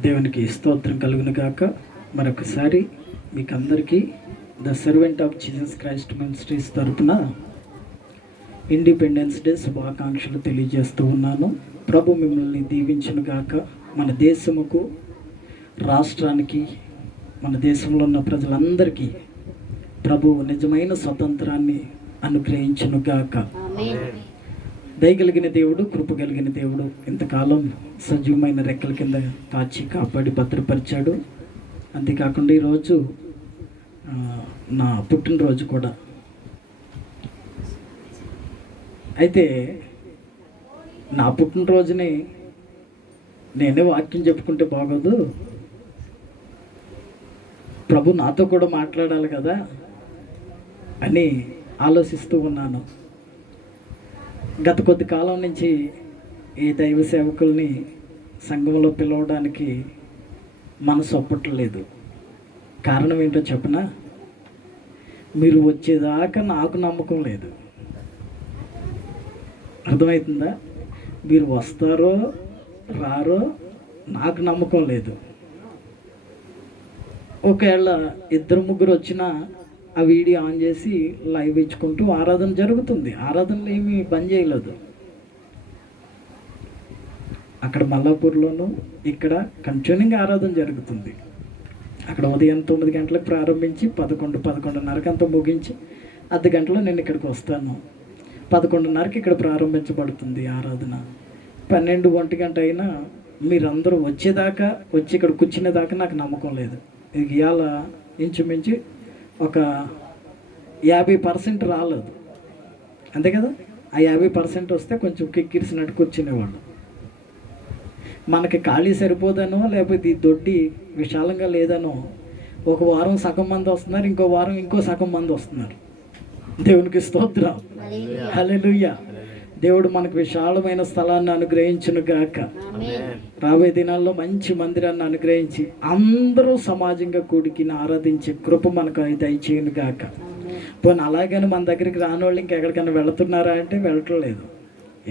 దేవునికి స్తోత్రం కలుగును గాక. మరొకసారి మీకు అందరికీ the servant of Jesus Christ ministries తరపున ఇండిపెండెన్స్ డే శుభాకాంక్షలు తెలియజేస్తూ ఉన్నాను. ప్రభు మిమ్మల్ని దీవించును గాక. మన దేశముకు, రాష్ట్రానికి, మన దేశంలో ఉన్న ప్రజలందరికీ ప్రభు నిజమైన స్వతంత్రాన్ని అనుగ్రహించును గాక. దయగలిగిన దేవుడు, కృప కలిగిన దేవుడు ఇంతకాలం సజీవమైన రెక్కల కింద కాచి కాపాడి భద్రపరిచాడు. అంతేకాకుండా ఈరోజు నా పుట్టినరోజు కూడా. అయితే నా పుట్టినరోజుని నేనే వాక్యం చెప్పుకుంటే బాగోదు, ప్రభు నాతో కూడా మాట్లాడాలి కదా అని ఆలోచిస్తూ ఉన్నాను. గత కొద్ది కాలం నుంచి ఈ దైవ సేవకుల్ని సంఘంలో పిలవడానికి మనసు ఒప్పట్లేదు. కారణం ఏంటో చెప్పనా? మీరు వచ్చేదాకా నాకు నమ్మకం లేదు. అర్థమవుతుందా? మీరు వస్తారో రారో నాకు నమ్మకం లేదు. ఒకవేళ ఇద్దరు ముగ్గురు వచ్చినా ఆ వీడియో ఆన్ చేసి లైవ్ ఇచ్చుకుంటూ ఆరాధన జరుగుతుంది. ఆరాధనలు ఏమీ బంద్ చేయలేదు. అక్కడ మల్లాపూర్లోనూ ఇక్కడ కంటిన్యూగా ఆరాధన జరుగుతుంది. అక్కడ ఉదయం 9 గంటలకు ప్రారంభించి 11:30కి అంతా ముగించి అర్ధ గంటలో నేను ఇక్కడికి వస్తాను. 11:30కి ఇక్కడ ప్రారంభించబడుతుంది ఆరాధన. 12-1 గంట అయినా మీరందరూ వచ్చేదాకా, వచ్చి ఇక్కడ కూర్చునేదాకా నాకు నమ్మకం లేదు. ఇవాళ ఇంచుమించు ఒక 50% రాలేదు, అంతే కదా? ఆ 50% వస్తే కొంచెం కిక్కిరిసినట్టు కూర్చునేవాళ్ళు. మనకి ఖాళీ సరిపోదనో, లేకపోతే ఈ దొడ్డి విశాలంగా లేదనో ఒక వారం సగం మంది వస్తున్నారు, ఇంకో వారం ఇంకో సగం మంది వస్తున్నారు. దేవునికి స్తోత్రం, హల్లెలూయా. దేవుడు మనకు విశాలమైన స్థలాన్ని అనుగ్రహించును గాక. రాబోయే దినాల్లో మంచి మందిరాన్ని అనుగ్రహించి అందరూ సమాజంగా కూడికి ఆరాధించే కృప మనకు దయచేయును గాక. పోనీ అలాగని మన దగ్గరికి రాని వాళ్ళు ఇంకెక్కడికైనా వెళుతున్నారా అంటే వెళ్ళట్లేదు.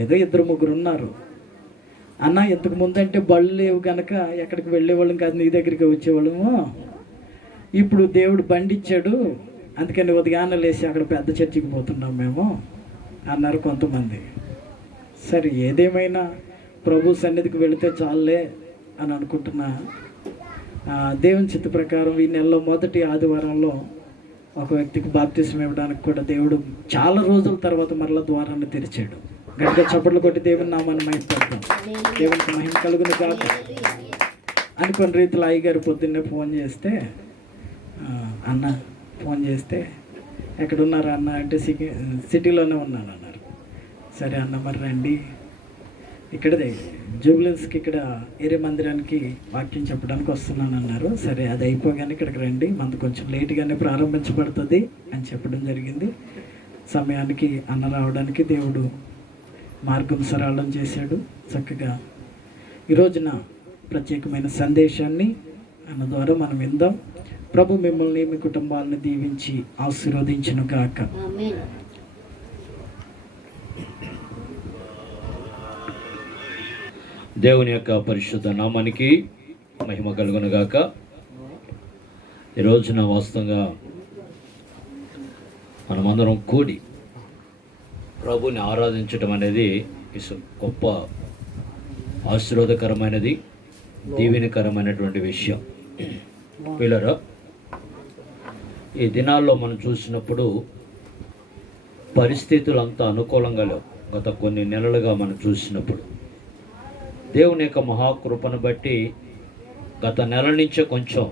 ఏదో 2-3 ఉన్నారు. అన్న ఇంతకు ముందంటే బళ్ళు లేవు కనుక ఎక్కడికి వెళ్ళేవాళ్ళం కాదు, నీ దగ్గరికి వచ్చేవాళ్ళము. ఇప్పుడు దేవుడు బండి ఇచ్చాడు, అందుకని ఉదయాన్నే లేచి అక్కడ పెద్ద చర్చికి పోతున్నాం మేము అన్నారు కొంతమంది. సరే, ఏదేమైనా ప్రభు సన్నిధికి వెళితే చాలే అని అనుకుంటున్నా. దేవుని చిత్త ప్రకారం ఈ నెలలో మొదటి ఆదివారంలో ఒక వ్యక్తికి బాప్తిసం ఇవ్వడానికి కూడా దేవుడు చాలా రోజుల తర్వాత మరలా ద్వారాన్ని తెరిచాడు. గట్టిగా చప్పట్లు కొట్టి దేవుని నామాన్ని మహిమపడతాం. దేవునికి మహిమ కలుగును కాదు అని కొన్ని రీతిలో అయ్యగారు పొద్దున్నే ఫోన్ చేస్తే, అన్న ఫోన్ చేస్తే ఎక్కడున్నారా అన్న అంటే సిటీలోనే ఉన్నాను అన్నారు. సరే అన్న, మరి రండి, ఇక్కడదే జూబ్లెన్స్కి ఇక్కడ ఏరే మందిరానికి వాక్యం చెప్పడానికి వస్తున్నాను అన్నారు. సరే, అది అయిపోగానే ఇక్కడికి రండి, మనది కొంచెం లేట్గానే ప్రారంభించబడుతుంది అని చెప్పడం జరిగింది. సమయానికి అన్న రావడానికి దేవుడు మార్గం సరళం చేశాడు. చక్కగా ఈ రోజున ప్రత్యేకమైన సందేశాన్ని అన్న ద్వారా మనం విందాం. ప్రభు మిమ్మల్ని, మీ కుటుంబాలను దీవించి ఆశీర్వదించును గాక. దేవుని యొక్క పరిశుద్ధ నామానికి మహిమ కలుగును గాక. ఈ రోజున వాస్తవంగా మనమందరం కూడి ప్రభుని ఆరాధించడం అనేది గొప్ప ఆశీర్వాదకరమైనది, దీవెనకరమైనటువంటి విషయం. పిల్లరా, ఈ దినాల్లో మనం చూసినప్పుడు పరిస్థితులు అంత అనుకూలంగా లేవు. గత కొన్ని నెలలుగా మనం చూసినప్పుడు దేవుని యొక్క మహాకృపను బట్టి గత నెల నుంచే కొంచెం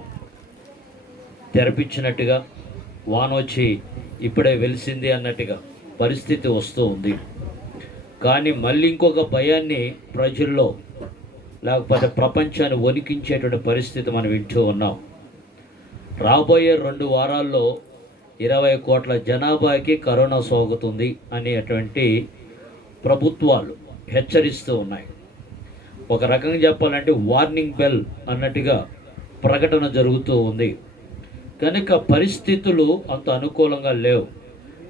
తెరపించినట్టుగా, వాన వచ్చి ఇప్పుడే వెలిసింది అన్నట్టుగా పరిస్థితి వస్తూ ఉంది. కానీ మళ్ళీ ఇంకొక భయాన్ని ప్రజల్లో, లేకపోతే ప్రపంచాన్ని వణికించేటువంటి పరిస్థితి మనం వింటూ ఉన్నాం. రాబోయే 2 వారాల్లో 20 కోట్ల జనాభాకి కరోనా సోకుతుంది అనేటువంటి ప్రభుత్వాలు హెచ్చరిస్తూ ఉన్నాయి. ఒక రకంగా చెప్పాలంటే వార్నింగ్ బెల్ అన్నట్టుగా ప్రకటన జరుగుతూ ఉంది. కనుక పరిస్థితులు అంత అనుకూలంగా లేవు.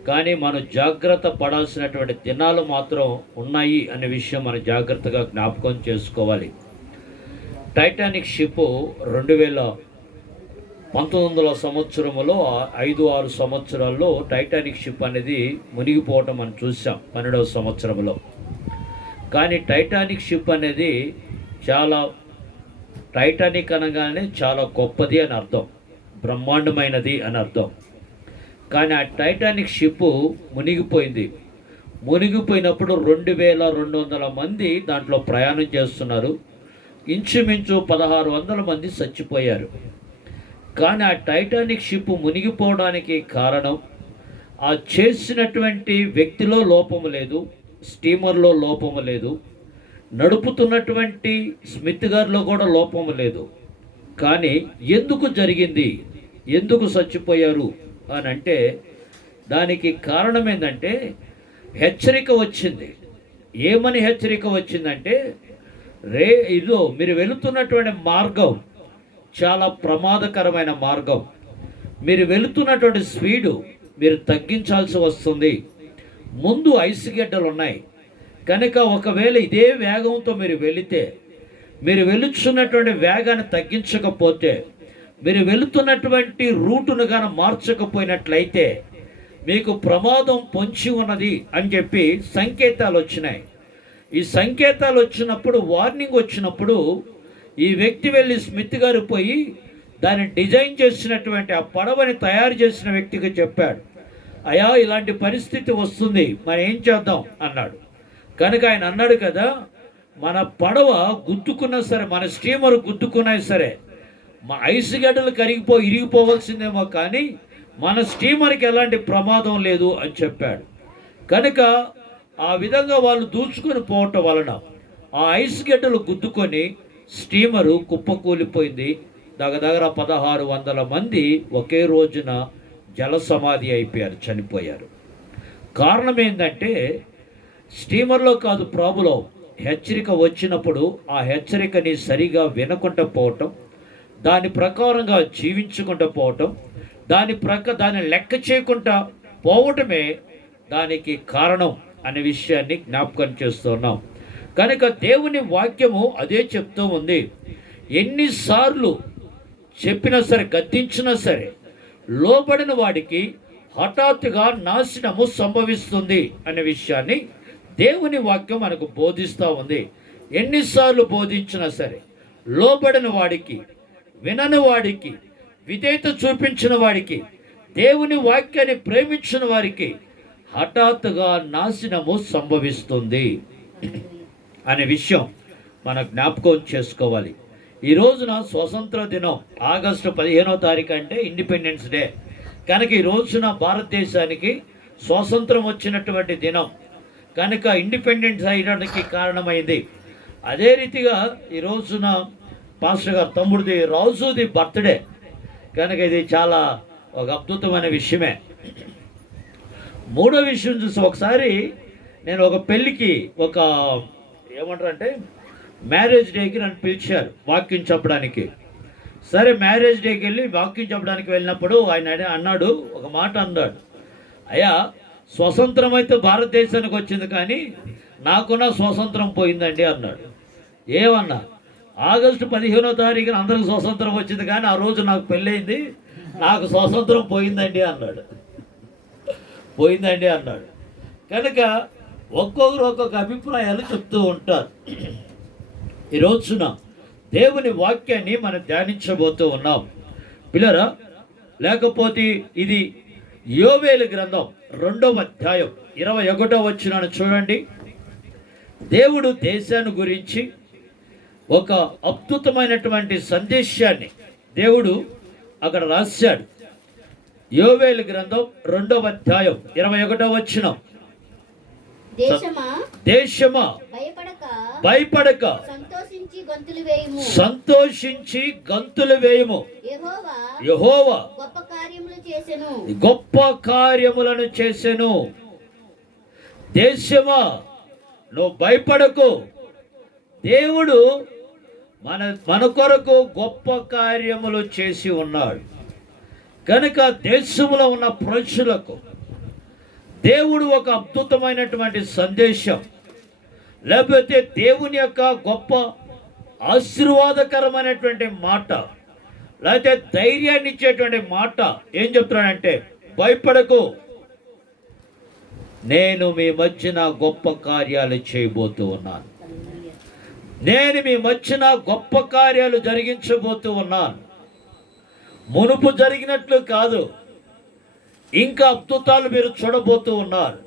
కానీ మనం జాగ్రత్త పడాల్సినటువంటి దినాలు మాత్రం ఉన్నాయి అనే విషయం మనం జాగ్రత్తగా జ్ఞాపకం చేసుకోవాలి. టైటానిక్ షిప్ 1900 సంవత్సరంలో 5-6 సంవత్సరాల్లో టైటానిక్ షిప్ అనేది మునిగిపోవటం మనం చూసాం 12వ సంవత్సరంలో. కానీ టైటానిక్ షిప్ అనేది చాలా, టైటానిక్ అనగానే చాలా గొప్పది అని అర్థం, బ్రహ్మాండమైనది అని అర్థం. కానీ ఆ టైటానిక్ షిప్ మునిగిపోయింది. మునిగిపోయినప్పుడు 2200 మంది దాంట్లో ప్రయాణం చేస్తున్నారు. ఇంచుమించు 1600 మంది చచ్చిపోయారు. కానీ ఆ టైటానిక్ షిప్ మునిగిపోవడానికి కారణం ఆ చేసినటువంటి వ్యక్తిలో లోపము లేదు, స్టీమర్లో లోపము లేదు, నడుపుతున్నటువంటి స్మిత్ గారిలో కూడా లోపము లేదు. కానీ ఎందుకు జరిగింది, ఎందుకు చచ్చిపోయారు అని అంటే దానికి కారణం ఏంటంటే హెచ్చరిక వచ్చింది. ఏమని హెచ్చరిక వచ్చిందంటే, ఇదో మీరు వెళుతున్నటువంటి మార్గం చాలా ప్రమాదకరమైన మార్గం, మీరు వెళుతున్నటువంటి స్పీడు మీరు తగ్గించాల్సి వస్తుంది, ముందు ఐస్ గడ్డలు ఉన్నాయి కనుక ఒకవేళ ఇదే వేగంతో మీరు వెళితే, మీరు వెళుతున్నటువంటి వేగాన్ని తగ్గించకపోతే, మీరు వెళుతున్నటువంటి రూటును కానీ మార్చకపోయినట్లయితే మీకు ప్రమాదం పొంచి ఉన్నది అని చెప్పి సంకేతాలు వచ్చినాయి. ఈ సంకేతాలు వచ్చినప్పుడు, వార్నింగ్ వచ్చినప్పుడు ఈ వ్యక్తి వెళ్ళి స్మిత్ గారు పోయి దాన్ని డిజైన్ చేసినటువంటి ఆ పడవని తయారు చేసిన వ్యక్తికి చెప్పాడు, అయ్యా ఇలాంటి పరిస్థితి వస్తుంది, మరి ఏం చేద్దాం అన్నాడు. కనుక ఆయన అన్నాడు కదా, మన పడవ గుద్దుకున్నా సరే, మన స్టీమర్ గుద్దుకున్నా సరే, మా ఐస్ గడ్డలు ఇరిగిపోవలసిందేమో కానీ మన స్టీమర్కి ఎలాంటి ప్రమాదం లేదు అని చెప్పాడు. కనుక ఆ విధంగా వాళ్ళు దూచుకొని పోవటం వలన ఆ ఐస్ గడ్డలు గుద్దుకొని స్టీమరు కుప్పకూలిపోయింది. దగ్గర 1600 మంది ఒకే రోజున జల సమాధి అయిపోయారు, చనిపోయారు. కారణం ఏంటంటే స్టీమర్లో కాదు ప్రాబ్లం, హెచ్చరిక వచ్చినప్పుడు ఆ హెచ్చరికని సరిగా వినకుండా పోవటం, దాని ప్రకారంగా జీవించకుండా పోవటం, దాన్ని లెక్క చేయకుండా పోవటమే దానికి కారణం అనే విషయాన్ని జ్ఞాపకం చేస్తున్నాం. కనుక దేవుని వాక్యము అదే చెప్తూ ఉంది. ఎన్నిసార్లు చెప్పినా సరే, గద్దించినా సరే, లోబడిన వాడికి హఠాత్తుగా నాశనము సంభవిస్తుంది అనే విషయాన్ని దేవుని వాక్యం మనకు బోధిస్తూ ఉంది. ఎన్నిసార్లు బోధించినా సరే, లోబడిన వాడికి, వినని వాడికి, విధేయత చూపించిన వాడికి, దేవుని వాక్యాన్ని ప్రేమించిన వారికి హఠాత్తుగా నాశనము సంభవిస్తుంది అనే విషయం మన జ్ఞాపకం చేసుకోవాలి. ఈ రోజున స్వతంత్ర దినం ఆగస్టు 15వ తారీఖు అంటే ఇండిపెండెన్స్ డే. కనుక ఈ రోజున భారతదేశానికి స్వాతంత్రం వచ్చినటువంటి దినం కనుక ఇండిపెండెన్స్ అయ్యడానికి కారణమైంది. అదే రీతిగా ఈ రోజున పాస్టర్ గారు తమ్ముడిది రాజుది బర్త్డే కనుక ఇది చాలా ఒక అద్భుతమైన విషయమే. మూడో విషయం చూసి, ఒకసారి నేను ఒక పెళ్ళికి, ఒక ఏమంటారంటే మ్యారేజ్ డేకి నన్ను పిలిచారు వాక్యం చెప్పడానికి. సరే మ్యారేజ్ డేకి వెళ్ళి వాక్యం చెప్పడానికి వెళ్ళినప్పుడు ఆయన అన్నాడు, ఒక మాట అన్నాడు, అయ్యా స్వతంత్రం అయితే భారతదేశానికి వచ్చింది కానీ నాకున్న స్వతంత్రం పోయిందండి అన్నాడు. ఏమన్నా, ఆగస్టు 15వ తారీఖున అందరికి స్వతంత్రం వచ్చింది కానీ ఆ రోజు నాకు పెళ్ళయింది, నాకు స్వతంత్రం పోయిందండి అన్నాడు. పోయిందండి అన్నాడు. కనుక ఒక్కొక్కరు ఒక్కొక్క అభిప్రాయాలు చెప్తూ ఉంటారు. ఈ రోజున దేవుని వాక్యాన్ని మనం ధ్యానించబోతూ ఉన్నాం పిల్లరా. లేకపోతే ఇది యోవేలు గ్రంథం 2వ అధ్యాయం 21వ వచనాన్ని చూడండి. దేవుడు దేశాన్ని గురించి ఒక అద్భుతమైనటువంటి సందేశాన్ని దేవుడు అక్కడ రాశాడు. యోవేలు గ్రంథం 2వ అధ్యాయం 21వ వచనం, దేశమా భయపడక సంతోషించి గంతులు వేయుము, యెహోవా గొప్ప కార్యములను చేసెను. దేశమా నువ్వు భయపడకు, దేవుడు మన కొరకు గొప్ప కార్యములు చేసి ఉన్నాడు. కనుక దేశంలో ఉన్న ప్రజలకు దేవుడు ఒక అద్భుతమైనటువంటి సందేశం, లేకపోతే దేవుని యొక్క గొప్ప ఆశీర్వాదకరమైనటువంటి మాట, లేకపోతే ధైర్యాన్ని ఇచ్చేటువంటి మాట ఏం చెప్తున్నాడంటే, భయపడకు, నేను మీ మధ్యన గొప్ప కార్యాలు చేయబోతూ ఉన్నాను. నేను మీ మధ్యన గొప్ప కార్యాలు జరిగించబోతూ ఉన్నాను. మునుపు జరిగినట్లు కాదు, ఇంకా అద్భుతాలు మీరు చూడబోతూ ఉన్నారు,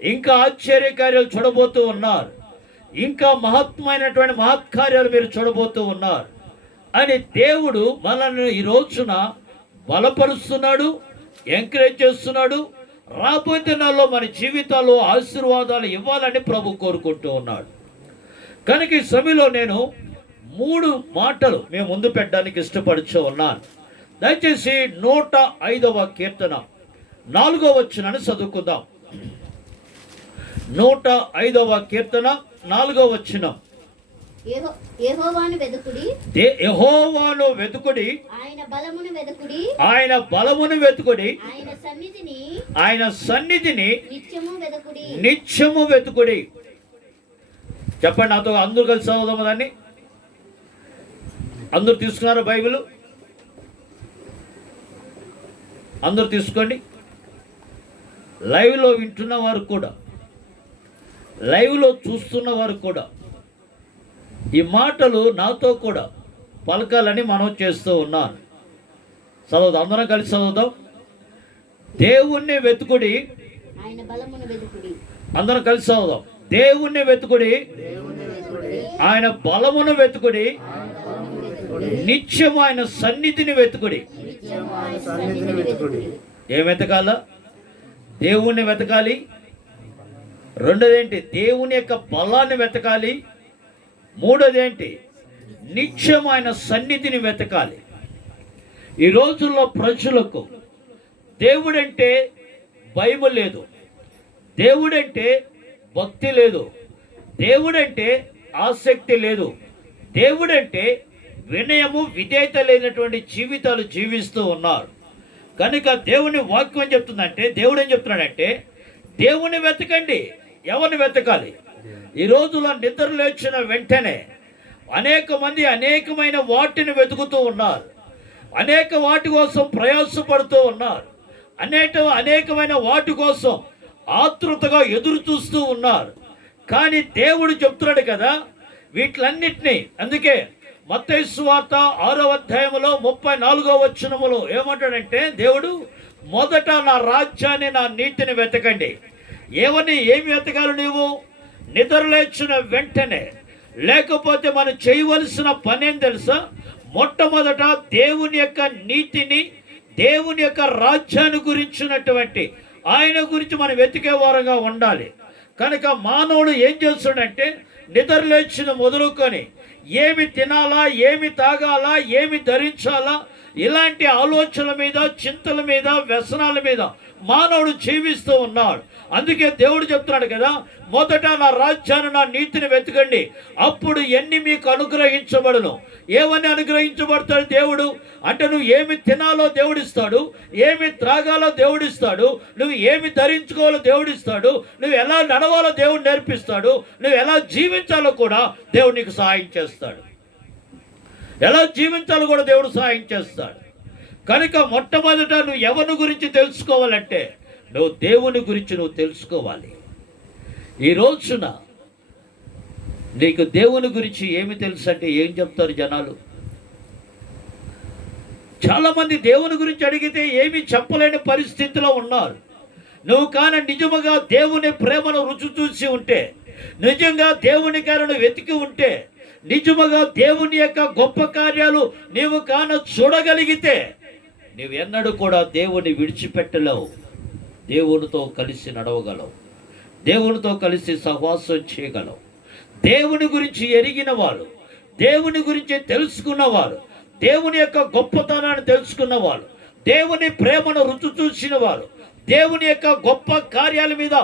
ఇంకా ఆశ్చర్యకార్యాలు చూడబోతూ ఉన్నారు, ఇంకా మహత్మైనటువంటి మహత్కార్యాలు మీరు చూడబోతూ ఉన్నారు అని దేవుడు మనల్ని ఈ రోజున బలపరుస్తున్నాడు, ఎంకరేజ్ చేస్తున్నాడు. రాబోయే దినాల్లో మన జీవితాల్లో ఆశీర్వాదాలు ఇవ్వాలని ప్రభు కోరుకుంటూ ఉన్నాడు. కనుక ఈ సమయంలో నేను 3 మాటలు మేము ముందు పెట్టడానికి ఇష్టపడుతూ ఉన్నాను. దయచేసి 105వ కీర్తన 4వ వచనాన్ని చదువుకుందాం. 105వ కీర్తన 4వ వచనం. యెహోవాను వెతుకుడి, యెహోవాను వెతుకుడి, ఆయన బలమును వెతుకుడి, ఆయన బలమును వెతుకుడి, ఆయన సన్నిధిని నిత్యము వెతుకుడి. చెప్పండి నాతో, అందరూ కలిసి చదువుదాము దాన్ని. అందరూ తీసుకున్నారు బైబిల్? అందరూ తీసుకోండి. లైవ్లో వింటున్న వారు కూడా, లైవ్లో చూస్తున్న వారు కూడా ఈ మాటలు నాతో కూడా పలకాలని మనం చేస్తూ ఉన్నాను. చదువుదాం, అందరం కలిసి చదువుదాం. దేవుణ్ణి వెతుకుడి, ఆయన బలమును వెతుకుడి. అందరం కలిసి చదువుదాం. దేవుణ్ణి వెతుకుడి, ఆయన బలమును వెతుకుడి, నిత్యము ఆయన సన్నిధిని వెతుకుడి. ఏం వెతకాల? దేవుణ్ణి వెతకాలి. రెండోదేంటి? దేవుని యొక్క బలాన్ని వెతకాలి. మూడోదేంటి? నిత్యం ఆయన సన్నిధిని వెతకాలి. ఈ రోజుల్లో ప్రజలకు దేవుడంటే భయం లేదు, దేవుడంటే భక్తి లేదు, దేవుడంటే ఆసక్తి లేదు, దేవుడంటే వినయము విధేయత లేనటువంటి జీవితాలు జీవిస్తూ ఉన్నారు. కనుక దేవుని వాక్యం చెప్తుందంటే, దేవుడు ఏం చెప్తున్నాడంటే, దేవుని వెతకండి. ఎవరిని వెతకాలి? ఈ రోజులో నిద్ర లేచిన వెంటనే అనేక మంది అనేకమైన వాటిని వెతుకుతూ ఉన్నారు, అనేక వాటి కోసం ప్రయాసపడుతూ ఉన్నారు, అనేకమైన వాటి కోసం ఆతృతగా ఎదురు చూస్తూ ఉన్నారు. కానీ దేవుడు చెప్తున్నాడు కదా వీటిలన్నిటినీ. అందుకే మత్తయి సువార్త 6వ అధ్యాయంలో 34వ వచనములో ఏమంటాడంటే, దేవుడు మొదట నా రాజ్యాన్ని, నా నీతిని వెతకండి. ఏమి వెతకాలి? నీవు నిద్రలేచిన వెంటనే. లేకపోతే మనం చేయవలసిన పని ఏం తెలుసా? మొట్టమొదట దేవుని యొక్క నీతిని, దేవుని యొక్క రాజ్యాన్ని గురించినటువంటి ఆయన గురించి మనం వెతికే వారంగా ఉండాలి. కనుక మానవుడు ఏం చేస్తాడంటే, నిద్రలేచిన మొదలుకొని ఏమి తినాలా, ఏమి తాగాలా, ఏమి ధరించాలా, ఇలాంటి ఆలోచనల మీద, చింతల మీద, వ్యసనాల మీద మానవుడు జీవిస్తూ ఉన్నాడు. అందుకే దేవుడు చెప్తున్నాడు కదా, మొదట నా రాజ్యాన్ని, నా నీతిని వెతకండి, అప్పుడు ఎన్ని మీకు అనుగ్రహించబడును. ఏమని అనుగ్రహించబడతాడు దేవుడు అంటే, నువ్వు ఏమి తినాలో దేవుడిస్తాడు, ఏమి త్రాగాలో దేవుడిస్తాడు, నువ్వు ఏమి ధరించుకోవాలో దేవుడిస్తాడు, నువ్వు ఎలా నడవాలో దేవుడు నేర్పిస్తాడు, నువ్వు ఎలా జీవించాలో కూడా దేవుడు నీకు సహాయం చేస్తాడు. ఎలా జీవించాలో కూడా దేవుడు సహాయం చేస్తాడు. కనుక మొట్టమొదట నువ్వు ఎవరి గురించి తెలుసుకోవాలంటే, నువ్వు దేవుని గురించి నువ్వు తెలుసుకోవాలి. ఈ రోజున నీకు దేవుని గురించి ఏమి తెలుసు అంటే ఏం చెప్తారు జనాలు? చాలామంది దేవుని గురించి అడిగితే ఏమీ చెప్పలేని పరిస్థితిలో ఉన్నారు. నువ్వు కానీ నిజముగా దేవుని ప్రేమను రుచి చూసి ఉంటే, నిజంగా దేవుని కారణం వెతికి ఉంటే, నిజముగా దేవుని యొక్క గొప్ప కార్యాలు నీవు కాన చూడగలిగితే, నీవు ఎన్నడూ కూడా దేవుని విడిచిపెట్టలేవు. దేవునితో కలిసి నడవగలవు, దేవునితో కలిసి సహవాసం చేయగలవు. దేవుని గురించి ఎరిగిన వారు, దేవుని గురించి తెలుసుకున్నవారు, దేవుని యొక్క గొప్పతనాన్ని తెలుసుకున్నవారు, దేవుని ప్రేమను రుచి చూసిన వారు, దేవుని యొక్క గొప్ప కార్యాల మీద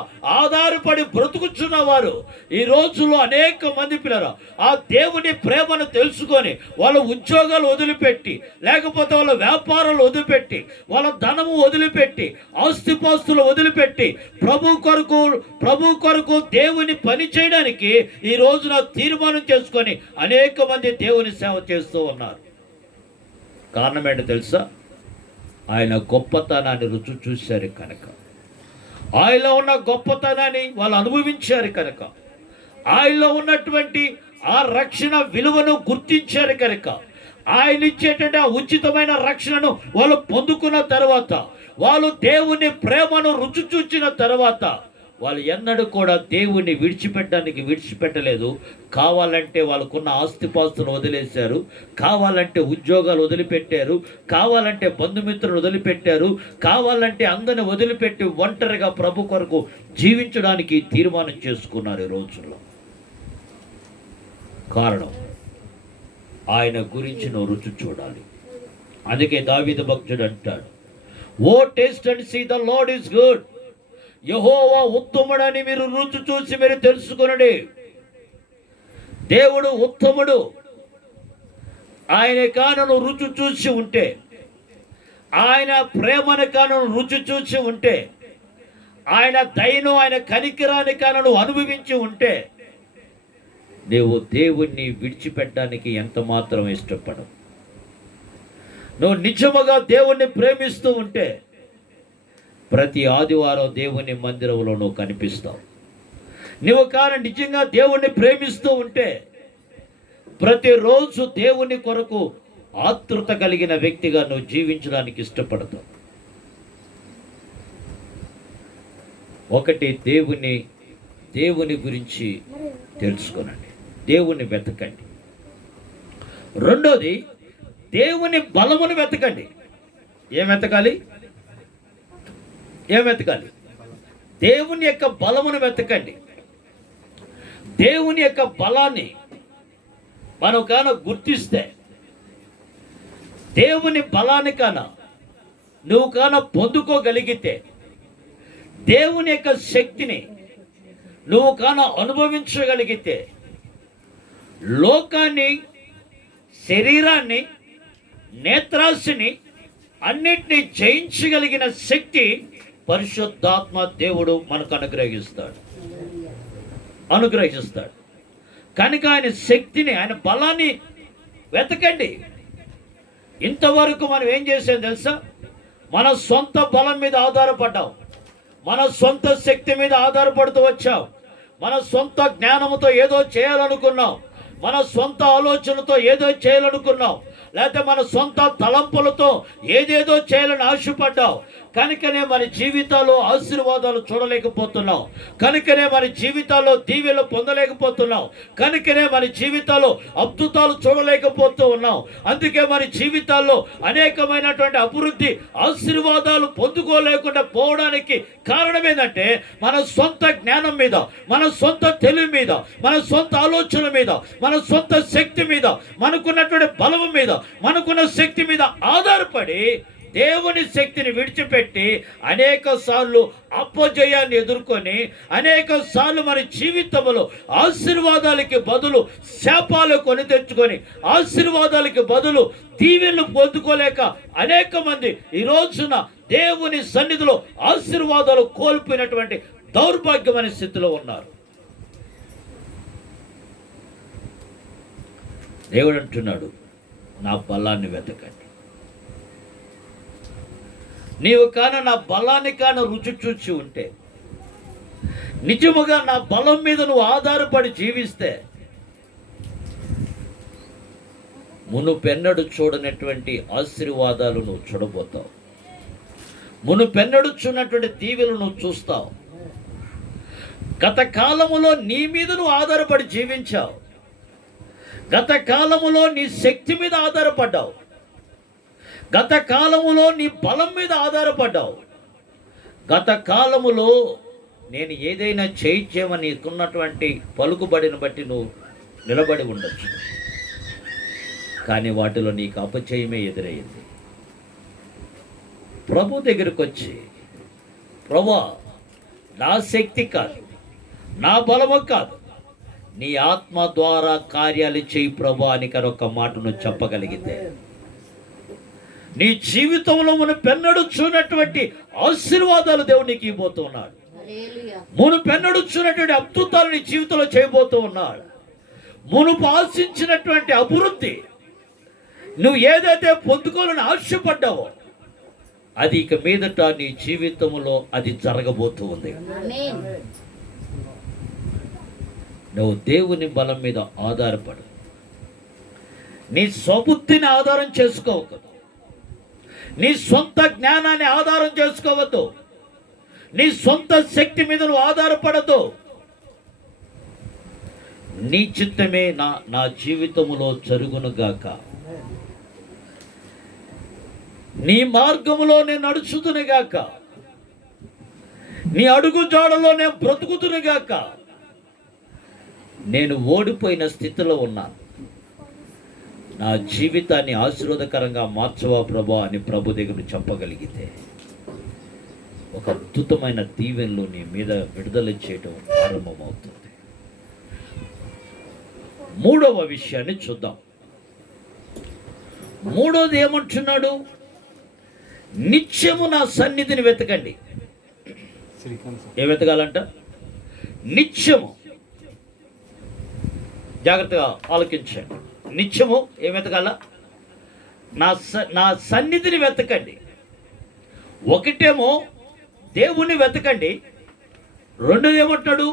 ఆధారపడి బ్రతుకుచున్న వారు ఈ రోజుల్లో అనేక మంది పిల్లలు ఆ దేవుని ప్రేమను తెలుసుకొని వాళ్ళ ఉద్యోగాలు వదిలిపెట్టి, లేకపోతే వాళ్ళ వ్యాపారాలు వదిలిపెట్టి, వాళ్ళ ధనము వదిలిపెట్టి, ఆస్తిపాస్తులు వదిలిపెట్టి ప్రభు కొరకు దేవుని పని చేయడానికి ఈ రోజున తీర్మానం చేసుకొని అనేక మంది దేవుని సేవ చేస్తూ ఉన్నారు. కారణం ఏంటో తెలుసా? ఆయన గొప్పతనాన్ని రుచి చూశారు కనుక, ఆయనలో ఉన్న గొప్పతనాన్ని వాళ్ళు అనుభవించారు కనుక, ఆయనలో ఉన్నటువంటి ఆ రక్షణ విలువను గుర్తించారు కనుక, ఆయన ఇచ్చేటువంటి ఆ ఉచితమైన రక్షణను వాళ్ళు పొందుకున్న తర్వాత, వాళ్ళు దేవుని ప్రేమను రుచి చూచిన తర్వాత వాళ్ళు ఎన్నడూ కూడా దేవుణ్ణి విడిచిపెట్టలేదు. కావాలంటే వాళ్ళకున్న ఆస్తిపాస్తులు వదిలేశారు, కావాలంటే ఉద్యోగాలు వదిలిపెట్టారు, కావాలంటే బంధుమిత్రులు వదిలిపెట్టారు, కావాలంటే అందరిని వదిలిపెట్టి ఒంటరిగా ప్రభు కొరకు జీవించడానికి తీర్మానం చేసుకున్నారు ఈ రోజుల్లో. కారణం, ఆయన గురించి నువ్వు రుచి చూడాలి. అందుకే దావీదు భక్తుడు అంటాడు, O taste and see the Lord is good, యెహోవా ఉత్తముడని మీరు రుచి చూసి మీరు తెలుసుకొనండి. దేవుడు ఉత్తముడు. ఆయన కానను రుచి చూసి ఉంటే, ఆయన ప్రేమను కానను రుచి చూసి ఉంటే, ఆయన దయను ఆయన కనికరాన్ని కానను అనుభవించి ఉంటే, నీవు దేవుణ్ణి విడిచిపెట్టడానికి ఎంత మాత్రం ఇష్టపడవు. నువ్వు నిజముగా దేవుణ్ణి ప్రేమిస్తూ ఉంటే ప్రతి ఆదివారం దేవుని మందిరంలో నువ్వు కనిపిస్తావు. నువ్వు కానీ నిజంగా దేవుణ్ణి ప్రేమిస్తూ ఉంటే ప్రతిరోజు దేవుని కొరకు ఆతృత కలిగిన వ్యక్తిగా నువ్వు జీవించడానికి ఇష్టపడతావు. ఒకటి, దేవుని గురించి తెలుసుకోనండి, దేవుని వెతకండి. రెండోది, దేవుని బలమును వెతకండి. ఏం వెతకాలి? దేవుని యొక్క బలమును వెతకండి. దేవుని యొక్క బలాన్ని మనం కాన గుర్తిస్తే, దేవుని బలాన్ని కాన నువ్వు కాన పొందుకోగలిగితే, దేవుని యొక్క శక్తిని నువ్వు కాన అనుభవించగలిగితే, లోకాన్ని, శరీరాన్ని, నేత్రాశిని అన్నిటినీ జయించగలిగిన శక్తి పరిశుద్ధాత్మ దేవుడు మనకు అనుగ్రహిస్తాడు. కనుక ఆయన శక్తిని, ఆయన బలాన్ని వెతకండి. ఇంతవరకు మనం ఏం చేసాం తెలుసా? మన సొంత బలం మీద ఆధారపడ్డాం, మన సొంత శక్తి మీద ఆధారపడుతూ వచ్చాం, మన సొంత జ్ఞానంతో ఏదో చేయాలనుకున్నాం, మన సొంత ఆలోచనతో ఏదో చేయాలనుకున్నాం, లేకపోతే మన సొంత తలంపులతో ఏదేదో చేయాలని ఆశపడ్డావు. కనుకనే మన జీవితాల్లో ఆశీర్వాదాలు చూడలేకపోతున్నాం, కనుకనే మన జీవితాల్లో దీవెలు పొందలేకపోతున్నాం, కనుకనే మన జీవితాల్లో అద్భుతాలు చూడలేకపోతూ ఉన్నాం. అందుకే మన జీవితాల్లో అనేకమైనటువంటి అభివృద్ధి, ఆశీర్వాదాలు పొందుకోలేకుండా పోవడానికి కారణం ఏంటంటే మన సొంత జ్ఞానం మీద, మన సొంత తెలివి మీద, మన సొంత ఆలోచన మీద, మన సొంత శక్తి మీద, మనకున్నటువంటి బలం మీద, మనకున్న శక్తి మీద ఆధారపడి దేవుని శక్తిని విడిచిపెట్టి అనేక సార్లు అపజయాన్ని ఎదుర్కొని, అనేక సార్లు మన జీవితంలో ఆశీర్వాదాలకి బదులు శాపాలు కొని తెచ్చుకొని, ఆశీర్వాదాలకి బదులు దీవెనలు పొందుకోలేక అనేక మంది ఈ రోజున దేవుని సన్నిధిలో ఆశీర్వాదాలు కోల్పోయినటువంటి దౌర్భాగ్యమైన స్థితిలో ఉన్నారు. దేవుడు అంటున్నాడు, నా బలాన్ని వెతకండి. నీవు కాన నా బలాన్ని కాన రుచి చూచి ఉంటే, నిజముగా నా బలం మీద నువ్వు ఆధారపడి జీవిస్తే, మునుపెన్నడు చూడనటువంటి ఆశీర్వాదాలు నువ్వు చూడబోతావు, మునుపెన్నడు చూడనటువంటి దీవెలు నువ్వు చూస్తావు. గత కాలములో నీ మీద నువ్వు ఆధారపడి జీవించావు, గత కాలములో నీ శక్తి మీద ఆధారపడ్డావు, గత కాలములో నీ బలం మీద ఆధారపడ్డావు, గత కాలములో నేను ఏదైనా చేయించేమని నీకున్నటువంటి పలుకుబడిని బట్టి నువ్వు నిలబడి ఉండొచ్చు, కానీ వాటిలో నీకు అపచయమే ఎదురయ్యింది. ప్రభు దగ్గరకు వచ్చి ప్రభువా, నా శక్తి కాదు, నా బలము కాదు, నీ ఆత్మ ద్వారా కార్యాలు చేయి ప్రభువా అని ఒక మాటను చెప్పగలిగితే నీ జీవితంలో మనం పెన్నడు చూనటువంటి ఆశీర్వాదాలు దేవుడు నీకు ఇవ్వబోతున్నాడు. హల్లెలూయా. మునుపెన్నడు చూనటువంటి అద్భుతాలు నీ జీవితంలో చేయబోతూ ఉన్నాడు. మునుపు ఆశించినటువంటి అభివృద్ధి, నువ్వు ఏదైతే పొందుకోవాలని ఆశపడ్డావో అది ఇక మీదట నీ జీవితంలో అది జరగబోతూ ఉంది. ఆమేన్. నువ్వు దేవుని బలం మీద ఆధారపడు. నీ స్వబుద్ధిని ఆధారం చేసుకోవద్దు, నీ సొంత జ్ఞానాన్ని ఆధారం చేసుకోవద్దు, నీ సొంత శక్తి మీద నువ్వు ఆధారపడద్దు. నీ చిత్తమే నా జీవితములో జరుగునుగాక, నీ మార్గములో నేను నడుచుదునుగాక, నీ అడుగు జాడలో నేను బ్రతుకుతునుగాక. నేను ఓడిపోయిన స్థితిలో ఉన్నాను, నా జీవితాన్ని ఆశీర్వాదకరంగా మార్చవా ప్రభా అని ప్రభు దగ్గర చెప్పగలిగితే ఒక అద్భుతమైన దీవెనలు నీ మీద విడుదల చేయడం ప్రారంభమవుతుంది. మూడవ విషయాన్ని చూద్దాం. మూడోది ఏమంటున్నాడు? నిత్యము నా సన్నిధిని వెతకండి. ఏ వెతకాలంట? నిత్యము. జాగ్రత్తగా ఆలోచించండి. నిత్యము ఏం వెతకాల? నా సన్నిధిని వెతకండి. ఒకటేమో దేవుణ్ణి వెతకండి, రెండోది ఏమంటున్నాడు?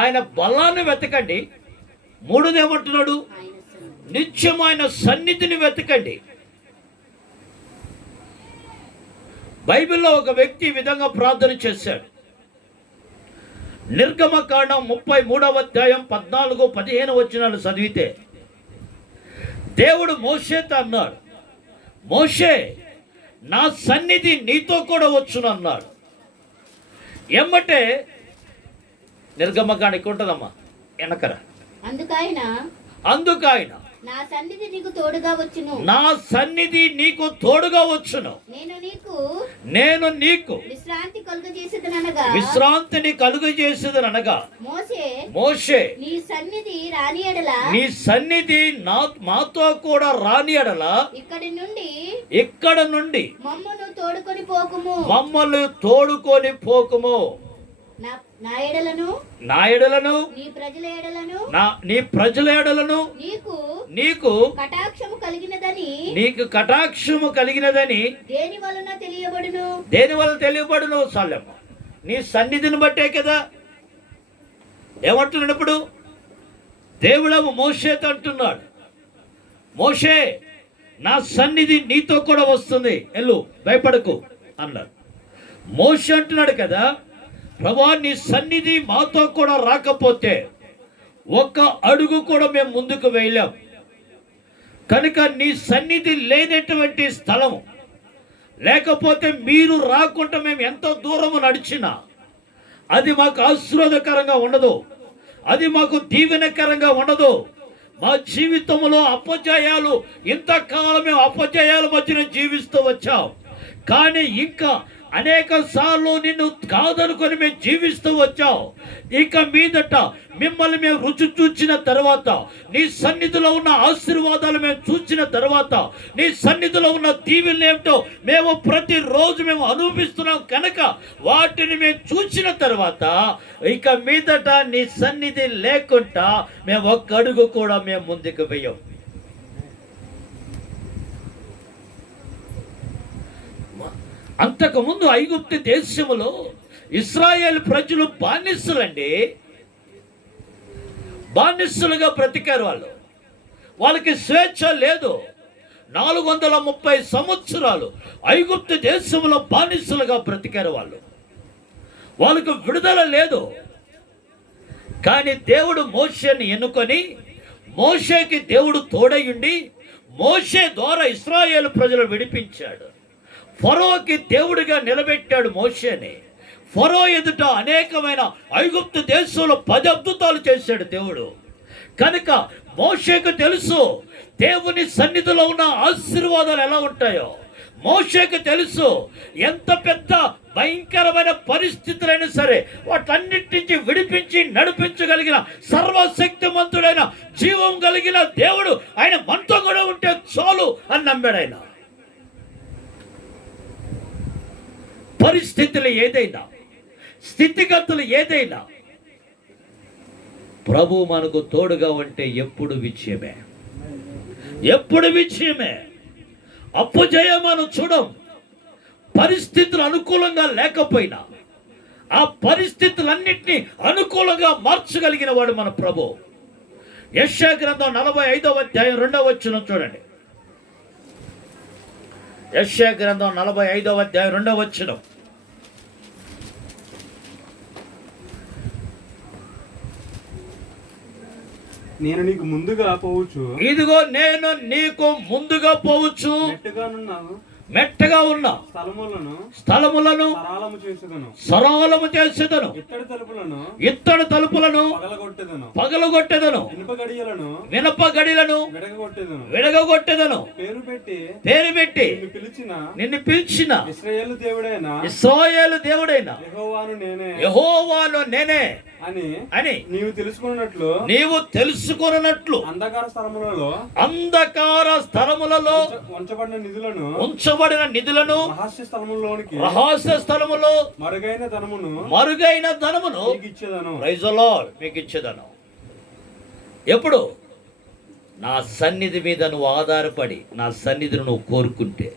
ఆయన బలాన్ని వెతకండి, మూడోది ఏమంటున్నాడు? నిత్యం ఆయన సన్నిధిని వెతకండి. బైబిల్లో ఒక వ్యక్తి ఈ విధంగా ప్రార్థన చేశాడు. నిర్గమకాండం 33వ అధ్యాయం 14-15 వచనాలు చదివితే దేవుడు మోషేతో అన్నాడు, మోషే, నా సన్నిధి నీతో కూడా వచ్చును అన్నాడు. ఎమ్మటే నిర్గమకాండం ఉంటుందమ్మా వెనకరా. అందుకైన నా సన్నిధి నీకు తోడుగా వచ్చును, నా సన్నిధి నీకు తోడుగా వచ్చును, నేను నీకు విశ్రాంతిని కలుగజేసేదనగా మోషే నీ సన్నిధి మాతో కూడా రాని ఎడల ఇక్కడ నుండి మమ్మల్ని తోడుకొని పోకుము. నా ఎడలను నీ ప్రజల ఎడలను నీకు కటాక్షము కలిగినదని దేని వలన తెలియబడును. సాలెమ్మ, నీ సన్నిధిని బట్టే కదా. ఏమంటున్నాడు ఇప్పుడు? దేవుడము మోషేతో అంటున్నాడు, మోషే, నా సన్నిధి నీతో కూడా వస్తుంది, ఎల్లు, భయపడకు అన్నాడు. మోషే అంటున్నాడు కదా, ప్రభువా, నీ సన్నిధి మాతో కూడా రాకపోతే ఒక్క అడుగు కూడా మేము ముందుకు వేయలేం. కనుక నీ సన్నిధి లేనటువంటి స్థలము, లేకపోతే మీరు రాకుండా మేము ఎంత దూరము నడిచినా అది మాకు ఆశీర్వాదకరంగా ఉండదు, అది మాకు దీవెనకరంగా ఉండదు. మా జీవితంలో అపజయాలు, ఇంతకాలం మేము అపజయాల మధ్యన జీవిస్తూ వచ్చాం, కానీ ఇంకా అనేక సార్లు నిన్ను కాదనుకొని మేము జీవిస్తూ వచ్చాం. ఇక మీదట మిమ్మల్ని మేము రుచి చూచిన తర్వాత, నీ సన్నిధిలో ఉన్న ఆశీర్వాదాలు మేము చూసిన తర్వాత, నీ సన్నిధిలో ఉన్న దీవెనలు ఏమిటో మేము ప్రతిరోజు మేము అనుభవిస్తున్నాం కనుక వాటిని మేము చూసిన తర్వాత ఇక మీదట నీ సన్నిధి లేకుండా మేము ఒక్క అడుగు కూడా మేము ముందుకు వేయం. అంతకుముందు ఐగుప్తు దేశములో ఇశ్రాయేలు ప్రజలు బానిసలండి, బానిసలుగా బ్రతికారు. వాళ్ళకి స్వేచ్ఛ లేదు. 430 సంవత్సరాలు ఐగుప్తు దేశంలో బానిసలుగా బ్రతికారు. వాళ్ళకు విడుదల లేదు. కానీ దేవుడు మోషేని ఎన్నుకొని, మోషేకి దేవుడు తోడయుండి మోషే ద్వారా ఇశ్రాయేలు ప్రజలు విడిపించాడు. ఫరోకి దేవుడిగా నిలబెట్టాడు మోషేని. ఫరో ఎదుట అనేకమైన ఐగుప్తు దేశంలో 10 అద్భుతాలు చేశాడు దేవుడు. కనుక మోషేకు తెలుసు దేవుని సన్నిధిలో ఉన్న ఆశీర్వాదాలు ఎలా ఉంటాయో. మోషేకు తెలుసు ఎంత పెద్ద భయంకరమైన పరిస్థితులైనా సరే వాటన్నిటి నుంచి విడిపించి నడిపించగలిగిన సర్వశక్తిమంతుడైన జీవం కలిగిన దేవుడు ఆయన మనతో కూడా ఉంటే చాలు అని నమ్మాడు ఆయన. పరిస్థితులు ఏదైనా, స్థితిగతులు ఏదైనా ప్రభు మనకు తోడుగా ఉంటే ఎప్పుడు విజయమే, ఎప్పుడు విజయమే. అపజయం మనం చూడం. పరిస్థితులు అనుకూలంగా లేకపోయినా ఆ పరిస్థితులన్నింటినీ అనుకూలంగా మార్చగలిగిన వాడు మన ప్రభు. యెషయా గ్రంథం 45వ అధ్యాయం 2వ వచనం చూడండి. యెషయా గ్రంథం 45వ అధ్యాయం 2వ వచనం. నేను నీకు ముందుగా పోవచ్చు, ఇదిగో నేను నీకు ముందుగా పోవచ్చు, మెట్టగా ఉన్న స్థలములను సరళము చేసేదను, ఇత్తడి తలుపులను పగలగొట్టెదను, వినప గడిలను విడగొట్టెదను, పేరు పెట్టి నిన్ను పిలిచిన ఇశ్రాయేలు దేవుడైన యెహోవాను నేనే అని నీవు తెలుసుకున్నట్లు అంధకార స్థలములలో ఉంచబడిన నిధులను రహస్య స్థలములో మరుగైన ధనమును ప్రైజ్ ది లార్డ్ మీకు ఇచ్చేదను. ఎప్పుడు నా సన్నిధి మీద నువ్వు ఆధారపడి నా సన్నిధిని నువ్వు కోరుకుంటే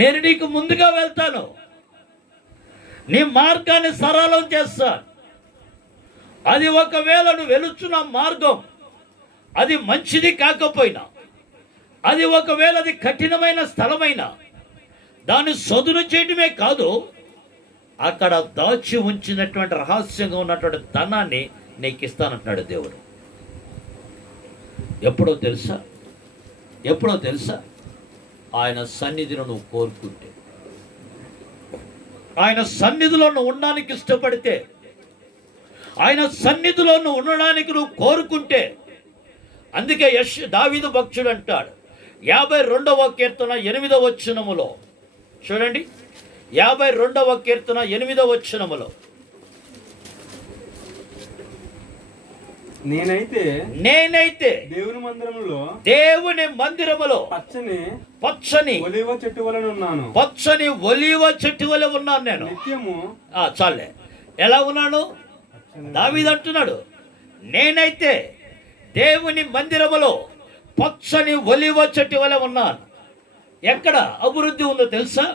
నేను నీకు ముందుగా వెళ్తాను, నీ మార్గాన్ని సరళం చేస్తాను. అది ఒకవేళ నువ్వు వెలుచున్న మార్గం అది మంచిది కాకపోయినా, అది ఒకవేళ అది కఠినమైన స్థలమైనా దాన్ని సదును చేయటమే కాదు, అక్కడ దాచి ఉంచినటువంటి రహస్యంగా ఉన్నటువంటి ధనాన్ని నీకు ఇస్తానంటున్నాడు దేవుడు. ఎప్పుడో తెలుసా ఆయన సన్నిధిని నువ్వు కోరుకుంటే, ఆయన సన్నిధిలో నువ్వు ఉండడానికి ఇష్టపడితే, ఆయన సన్నిధిలో నువ్వు ఉండడానికి నువ్వు కోరుకుంటే, అందుకే దావీదు భక్తుడు అంటాడు 52వ కీర్తన 8వ వచనములో చూడండి. 52వ కీర్తన 8వ వచనములో నేనైతే దేవుని మందిరములో పచ్చని ఒలీవ చెట్టు వలె ఉన్నాను నేను. చాలే, ఎలా ఉన్నాను? దావీదు అంటున్నాడు, నేనైతే దేవుని మందిరములో పచ్చని ఒలీవ చెట్టు వలె ఉన్నాను. ఎక్కడ అభివృద్ధి ఉందో తెలుసా?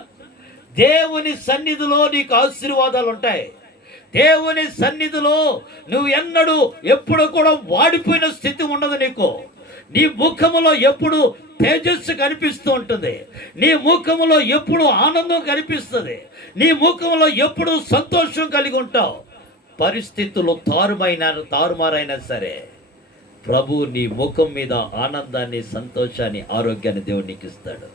దేవుని సన్నిధిలో నీకు ఆశీర్వాదాలు ఉంటాయి. దేవుని సన్నిధిలో నువ్వు ఎప్పుడు కూడా వాడిపోయిన స్థితి ఉండదు నీకు. నీ ముఖములో ఎప్పుడు తేజస్సు కనిపిస్తూ ఉంటుంది, నీ ముఖములో ఎప్పుడు ఆనందం కనిపిస్తుంది, నీ ముఖంలో ఎప్పుడు సంతోషం కలిగి ఉంటావు. పరిస్థితులు తారుమారైనా సరే ప్రభు నీ ముఖం మీద ఆనందాన్ని, సంతోషాన్ని, ఆరోగ్యాన్ని దేవుడు నీకు ఇస్తాడు.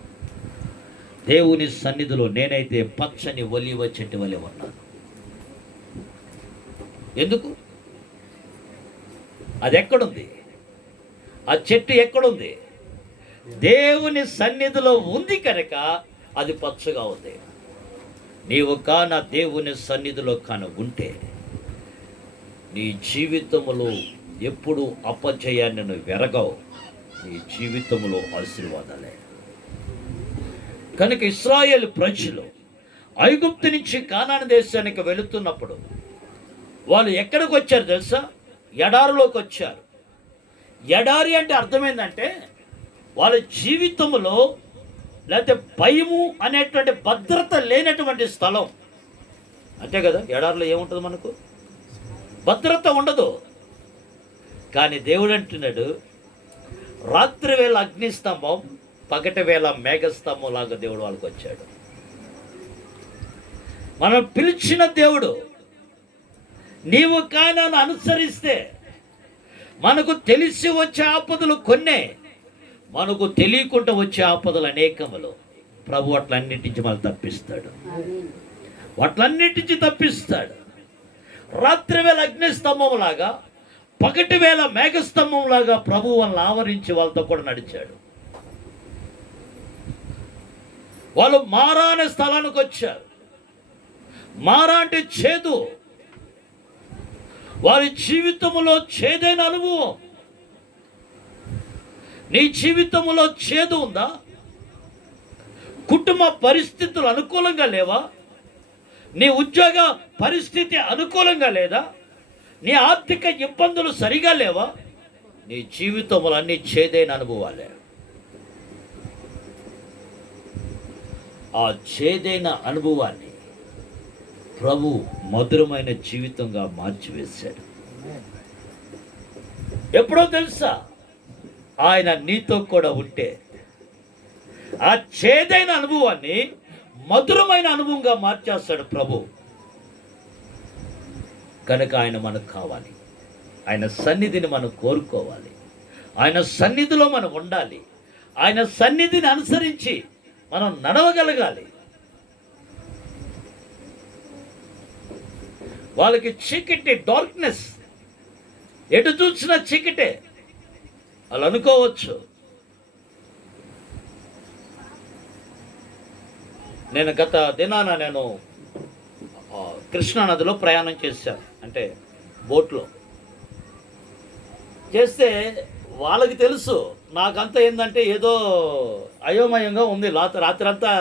దేవుని సన్నిధిలో నేనైతే పచ్చని ఒలీవ చెట్టు వలె ఉన్నాను. ఎందుకు? అది ఎక్కడుంది? ఆ చెట్టు ఎక్కడుంది? దేవుని సన్నిధిలో ఉంది కనుక అది పచ్చగా ఉంది. నీవు కాన దేవుని సన్నిధిలో ఉంటే నీ జీవితంలో ఎప్పుడు అపజయాన్ని నువ్వు వెరగవు. నీ జీవితంలో ఆశీర్వాదాలే. కనుక ఇశ్రాయేలు ప్రజలు ఐగుప్తు నుంచి కానాను దేశానికి వెళుతున్నప్పుడు వాళ్ళు ఎక్కడికి వచ్చారు తెలుసా? ఎడారిలోకి వచ్చారు. ఎడారి అంటే అర్థమైందంటే వాళ్ళ జీవితంలో లేకపోతే భయము అనేటువంటి భద్రత లేనటువంటి స్థలం. అంతే కదా, ఎడారిలో ఏముంటుంది? మనకు భద్రత ఉండదు. కానీ దేవుడు అంటున్నాడు, రాత్రి వేళ అగ్నిస్తంభం, పగటి వేళ మేఘస్తంభం లాగా దేవుడు వాళ్ళకి వచ్చాడు. మనం పిలిచిన దేవుడు. నీవు కానాను అనుసరిస్తే మనకు తెలిసి వచ్చే ఆపదలు కొన్నే, మనకు తెలియకుండా వచ్చే ఆపదలు అనేకములు. ప్రభు అట్లన్నిటి నుంచి మనం తప్పిస్తాడు, వాట్లన్నిటి నుంచి తప్పిస్తాడు. రాత్రి వేళ అగ్నిస్తంభం లాగా, పగటి వేళ మేఘస్తంభం లాగా ప్రభు వాళ్ళని ఆవరించి వాళ్ళతో కూడా నడిచాడు. వాళ్ళు మారా అనే స్థలానికి వచ్చారు. మారా అంటే చేదు. వారి జీవితంలో చేదైన అనుభవం. నీ జీవితంలో చేదు ఉందా? కుటుంబ పరిస్థితులు అనుకూలంగా లేవా? నీ ఉద్యోగ పరిస్థితి అనుకూలంగా లేదా? నీ ఆర్థిక ఇబ్బందులు సరిగా లేవా? నీ జీవితంలో అన్ని చేదైన అనుభవాలే. ఆ చేదైన అనుభవాన్ని ప్రభు మధురమైన జీవితంగా మార్చివేశాడు. ఎప్పుడో తెలుసా? ఆయన నీతో కూడా ఉంటే ఆ చేదైన అనుభవాన్ని మధురమైన అనుభవంగా మార్చేస్తాడు ప్రభు. కనుక ఆయన మనకు కావాలి. ఆయన సన్నిధిని మనం కోరుకోవాలి. ఆయన సన్నిధిలో మనం ఉండాలి. ఆయన సన్నిధిని అనుసరించి మనం నడవగలగాలి. వాళ్ళకి చీకటి, డార్క్నెస్, ఎటు చూసినా చీకటే. వాళ్ళు అనుకోవచ్చు, నేను గత దినాన కృష్ణానదిలో ప్రయాణం చేశాను. అంటే బోట్లో చేస్తే వాళ్ళకి తెలుసు, నాకంతా ఏంటంటే ఏదో అయోమయంగా ఉంది. రాత్రి అంతా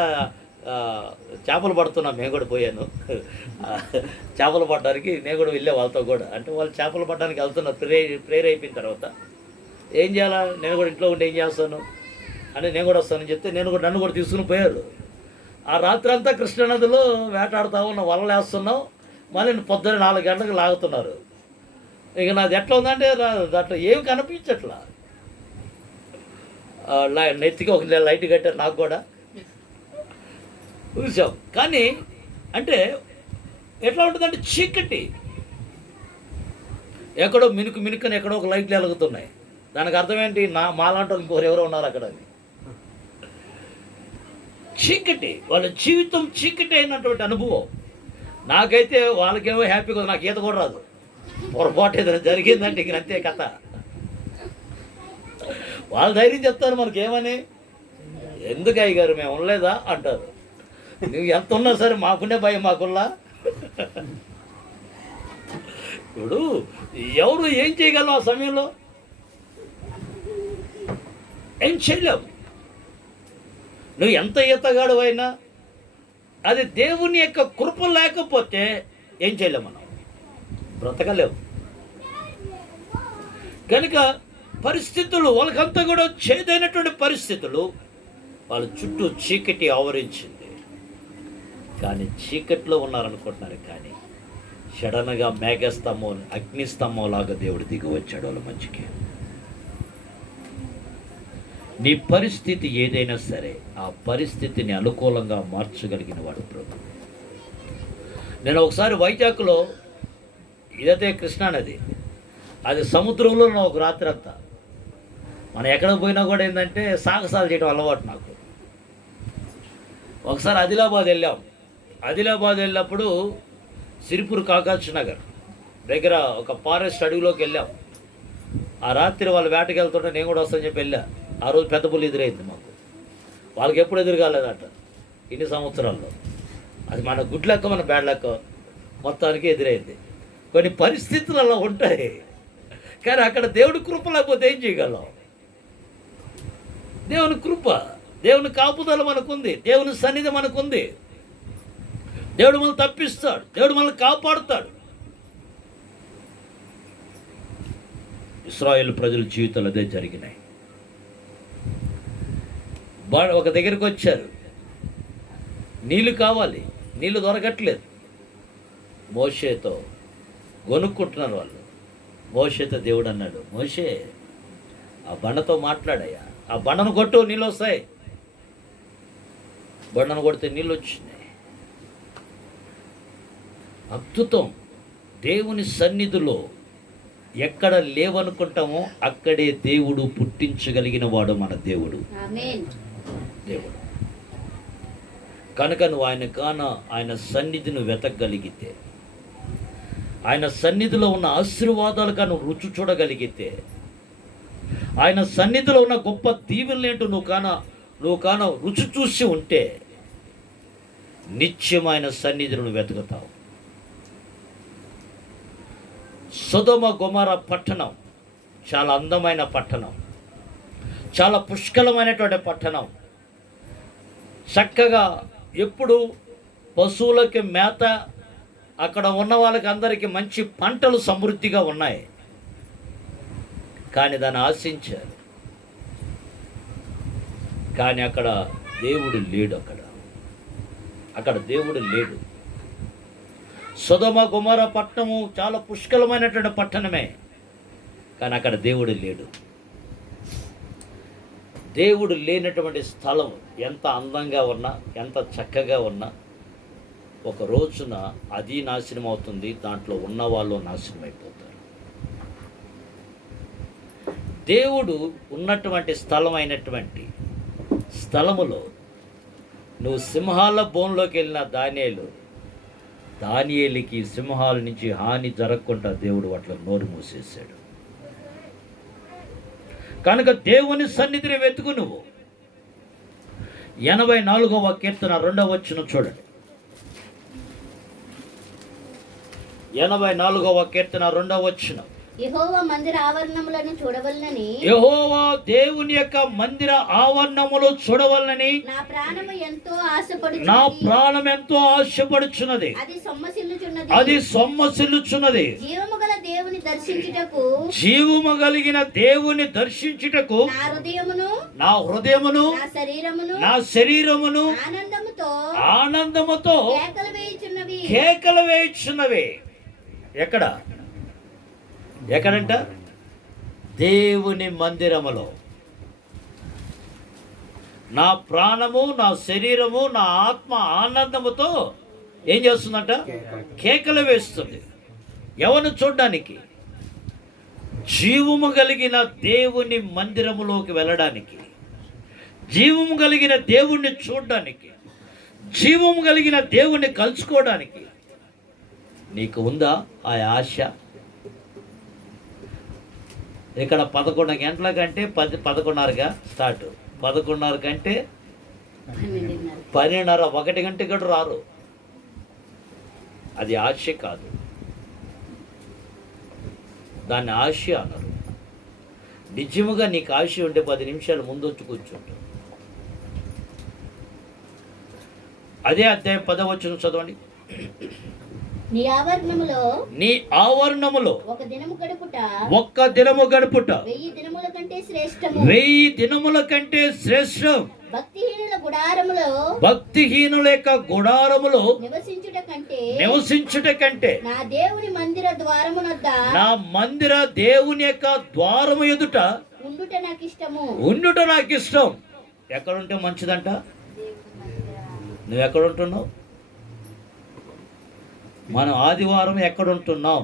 చేపలు పడుతున్నా. నేను కూడా పోయాను చేపలు పట్టడానికి. నేను కూడా వెళ్ళే వాళ్ళతో కూడా. అంటే వాళ్ళు చేపలు పట్టడానికి వెళ్తున్నారు. ప్రేయర్ అయిపోయిన తర్వాత ఏం చేయాలా, నేను కూడా ఇంట్లో ఉండి ఏం చేస్తాను అంటే నేను కూడా వస్తానని చెప్తే నన్ను కూడా తీసుకుని పోయారు. ఆ రాత్రి అంతా కృష్ణానదిలో వేటాడుతూ ఉన్నాం, వలలు వేస్తున్నాం. మళ్ళీ పొద్దున్న 4 గంటలకు లాగుతున్నారు. ఇక నాది ఎట్లా ఉందంటే దాంట్లో ఏమి కనిపించట్లా. నెత్తికి ఒక లైట్ కట్టారు నాకు కూడా చూసాం. కానీ అంటే ఎట్లా ఉంటుందంటే చీకటి, ఎక్కడో మినుకని ఎక్కడో ఒక లైట్లు వెలుగుతున్నాయి. దానికి అర్థం ఏంటి? మాలాంటి వాళ్ళు ఇంకొకరు ఎవరో ఉన్నారు అక్కడ. చీకటి, వాళ్ళ జీవితం చీకటి అయినటువంటి అనుభవం. నాకైతే వాళ్ళకేమో హ్యాపీగా, నాకు ఈత కూడా రాదు. పొరపాటు ఏదైనా జరిగిందంటే ఇంక అంతే కథ. వాళ్ళు ధైర్యం చెప్తారు మనకేమని, ఎందుకు అయ్యగారు మేము ఉండలేదా అంటారు. నువ్వు ఎంత ఉన్నా సరే మాకునే భయం మాకుల్లా. ఇప్పుడు ఎవరు ఏం చేయగలం ఆ సమయంలో? ఏం చేయలేవు. నువ్వు ఎంత ఈతగాడు అయినా అది దేవుని యొక్క కృప లేకపోతే ఏం చేయలేము, మనం బ్రతకలేవు. కనుక పరిస్థితులు వాళ్ళకంతా కూడా చేదైనటువంటి పరిస్థితులు. వాళ్ళ చుట్టూ చీకటి ఆవరించింది. కానీ చీకట్లో ఉన్నారనుకుంటున్నారు. కానీ సడన్గా మేఘస్తంభం, అగ్నిస్తంభం లాగా దేవుడు దిగి వచ్చాడు వాళ్ళ మంచికి. నీ పరిస్థితి ఏదైనా సరే ఆ పరిస్థితిని అనుకూలంగా మార్చగలిగిన వాడు ప్రభు. నేను ఒకసారి వైజాగ్లో, ఇదైతే కృష్ణానది, అది సముద్రంలో ఒక రాత్రి అంతా. మనం ఎక్కడికి పోయినా కూడా ఏంటంటే సాహసాలు చేయడం అలవాటు నాకు. ఒకసారి ఆదిలాబాద్ వెళ్ళాం. ఆదిలాబాద్ వెళ్ళినప్పుడు సిరిపూర్ కాకాజ్ నగర్ దగ్గర ఒక ఫారెస్ట్ అడవిలోకి వెళ్ళాం. ఆ రాత్రి వాళ్ళు వేటకి వెళ్తుంటే నేను కూడా వస్తానని చెప్పి వెళ్ళా. ఆ రోజు పెద్ద పుల్లి ఎదురైంది మాకు. వాళ్ళకి ఎప్పుడు ఎదురు కాలేదట ఇన్ని సంవత్సరాల్లో. అది మన గుడ్ లెక్క, మన బ్యాడ్ లెక్క, మొత్తానికి ఎదురైంది. కొన్ని పరిస్థితులు అలా ఉంటాయి. కానీ అక్కడ దేవుడి కృప లేకపోతే ఏం చేయగలం? దేవుని కృప, దేవుని కాపుదల మనకుంది, దేవుని సన్నిధి మనకుంది. దేవుడు మనల్ని తప్పిస్తాడు, దేవుడు మనల్ని కాపాడుతాడు. ఇశ్రాయేలు ప్రజల జీవితాలు అదే జరిగినాయి. ఒక దగ్గరికి వచ్చారు, నీళ్ళు కావాలి, నీళ్ళు దొరకట్లేదు. మోషేతో కొనుక్కుంటున్నారు వాళ్ళు. మోషేతో దేవుడు అన్నాడు, మోషే ఆ బండతో మాట్లాడయ్యా, ఆ బండను కొట్టు, నీళ్ళు వస్తాయి. బండను కొడితే నీళ్ళు వచ్చినాయి. అద్భుతం. దేవుని సన్నిధిలో ఎక్కడ లేవనుకుంటామో అక్కడే దేవుడు పుట్టించగలిగిన వాడు మన దేవుడు. దేవుడు కనుక నువ్వు ఆయన సన్నిధిని వెతకగలిగితే, ఆయన సన్నిధిలో ఉన్న ఆశీర్వాదాలుగా నువ్వు రుచి చూడగలిగితే, ఆయన సన్నిధిలో ఉన్న గొప్ప దీవెనలేంటో నువ్వు కాన రుచి చూసి ఉంటే నిత్యమైన సన్నిధిని నువ్వు వెతుకుతావు. సొదొమ గొమొర్రా పట్టణం చాలా అందమైన పట్టణం, చాలా పుష్కలమైనటువంటి పట్టణం. చక్కగా ఎప్పుడు పశువులకి మేత, అక్కడ ఉన్న వాళ్ళకి అందరికీ మంచి పంటలు సమృద్ధిగా ఉన్నాయి. కానీ దాన్ని ఆశించారు. కానీ అక్కడ దేవుడు లేడు. అక్కడ దేవుడు లేడు. సొదొమ గొమొర్రా పట్టణము చాలా పుష్కలమైనటువంటి పట్టణమే, కానీ అక్కడ దేవుడు లేడు. దేవుడు లేనటువంటి స్థలం ఎంత అందంగా ఉన్నా, ఎంత చక్కగా ఉన్నా, ఒక రోజున అది నాశనం అవుతుంది, దాంట్లో ఉన్నవాళ్ళు నాశనం అయిపోతారు. దేవుడు ఉన్నటువంటి స్థలం అయినటువంటి స్థలములో నువ్వు సింహాల బోన్లోకి వెళ్ళిన దానియేలుకి సింహాల నుంచి హాని జరగకుండా దేవుడు అట్లా నోరు మూసేశాడు. కనుక దేవుని సన్నిధిని వెతుకు నువ్వు. 84వ కీర్తన 2వ వచనం చూడండి. 84వ కీర్తన 2వ వచనం. యెహోవా మందిర ఆవరణములను చూడవలనని, యెహోవా దేవుని యొక్క మందిర ఆవరణములు చూడవలనని నా ప్రాణము ఎంతో ఆశపడుచున్నది. నా ప్రాణం ఎంతో ఆశపడుచున్నది. అది సొమ్మసిల్లుచున్నది. జీవము గల దేవుని దర్శించుటకు, జీవము కలిగిన దేవుని దర్శించుటకు నా హృదయమును నా శరీరమును ఆనందముతో కేకలు వేయుచున్నవి. ఎక్కడంట? దేవుని మందిరములో. నా ప్రాణము, నా శరీరము, నా ఆత్మ ఆనందముతో ఏం చేస్తుందంట? కేకలు వేస్తుంది. ఎవరిని చూడడానికి? జీవము కలిగిన దేవుని మందిరములోకి వెళ్ళడానికి, జీవము కలిగిన దేవుణ్ణి చూడడానికి, జీవము కలిగిన దేవుణ్ణి కలుసుకోవడానికి నీకు ఉందా ఆ ఆశ? ఇక్కడ 11 గంటల కంటే 11:30గా స్టార్ట్, 11:30 కంటే 12:30, 1 గంట కూడా రారు. అది ఆశ కాదు, దాన్ని ఆశ అన్నారు. నిజముగా నీకు ఆశ ఉంటే 10 నిమిషాలు ముందు వచ్చి కూర్చుంటావు. అదే అధ్యాయం 10వ వచనం చదవండి. నీ ఆవరణములో ఒక్క దినము గడుపుట 1000 దినముల కంటే శ్రేష్టం. భక్తిహీనుల యొక్క గుడారములో నివసించుట కంటే నా దేవుని మందిర ద్వారమునొద్ద, నా మందిర దేవుని యొక్క ద్వారము ఎదుట ఉండుట నాకు ఇష్టం. ఎక్కడుంటే మంచిదంట? నువ్వు ఎక్కడుంటున్నావు? మనం ఆదివారం ఎక్కడుంటున్నాం?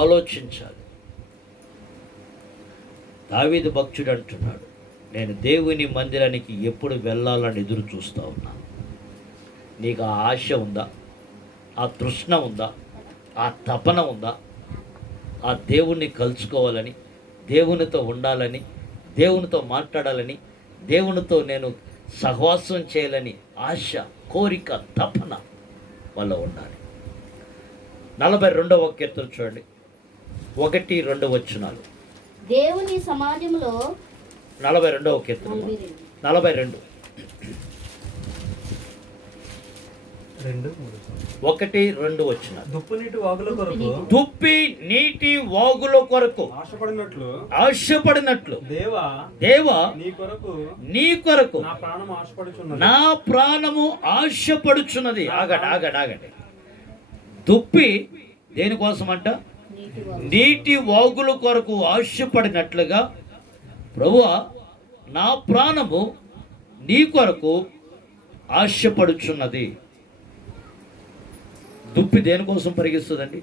ఆలోచించాలి. దావీదు భక్తుడు అంటున్నాడు, నేను దేవుని మందిరానికి ఎప్పుడు వెళ్ళాలని ఎదురు చూస్తూ ఉన్నాను. నీకు ఆ ఆశ ఉందా? ఆ తృష్ణ ఉందా? ఆ తపన ఉందా? ఆ దేవుణ్ణి కలుసుకోవాలని, దేవునితో ఉండాలని, దేవునితో మాట్లాడాలని, దేవునితో నేను సహవాసం చేయాలని ఆశ, కోరిక, తపన వల్ల ఉండాలి. 42వ కీర్తన చూడండి, 1-2 వచనాలు. దేవుని సమాజంలో 42వ కీర్తన 42 1-2 వచనాలు. దుప్పి నీటి వాగుల కొరకు ఆశపడినట్లు దేవా నీ కొరకు నా ప్రాణము ఆశపడుచున్నది. ఆగండి. దుప్పి దేనికోసం అంట? నీటి వాగుల కొరకు ఆశపడినట్లుగా ప్రభువా నా ప్రాణము నీ కొరకు ఆశపడుచున్నది. దుప్పి దేనికోసం పరిగిస్తుందండి?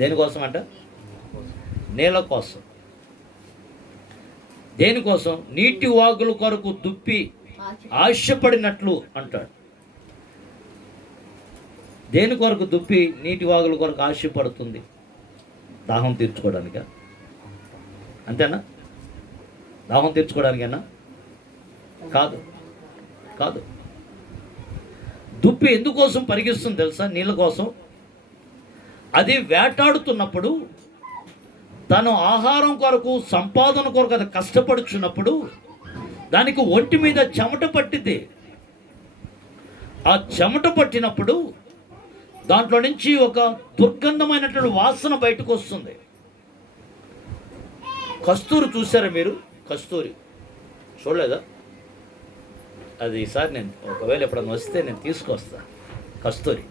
దేనికోసం అంట? నీళ్ళ కోసం. దేనికోసం? నీటి వాగుల కొరకు దుప్పి ఆశపడినట్లు అంటాడు. దేని కొరకు దుప్పి నీటి వాగుల కొరకు ఆశపడుతుంది? దాహం తీర్చుకోవడానిక? అంతేనా? దాహం తీర్చుకోవడానికైనా కాదు, కాదు. దుప్పి ఎందుకోసం పరిగెస్తుంది తెలుసా? నీళ్ళ కోసం. అది వేటాడుతున్నప్పుడు, తను ఆహారం కొరకు, సంపాదన కొరకు అది కష్టపడుచున్నప్పుడు దానికి ఒంటి మీద చెమట పట్టింది. ఆ చెమట పట్టినప్పుడు దాంట్లో నుంచి ఒక దుర్గంధమైనటువంటి వాసన బయటకు వస్తుంది. కస్తూరి చూసారా మీరు? కస్తూరి చూడలేదా? అది ఈసారి నేను ఒకవేళ ఎప్పుడన్నా వస్తే నేను తీసుకొస్తా. కస్తూరి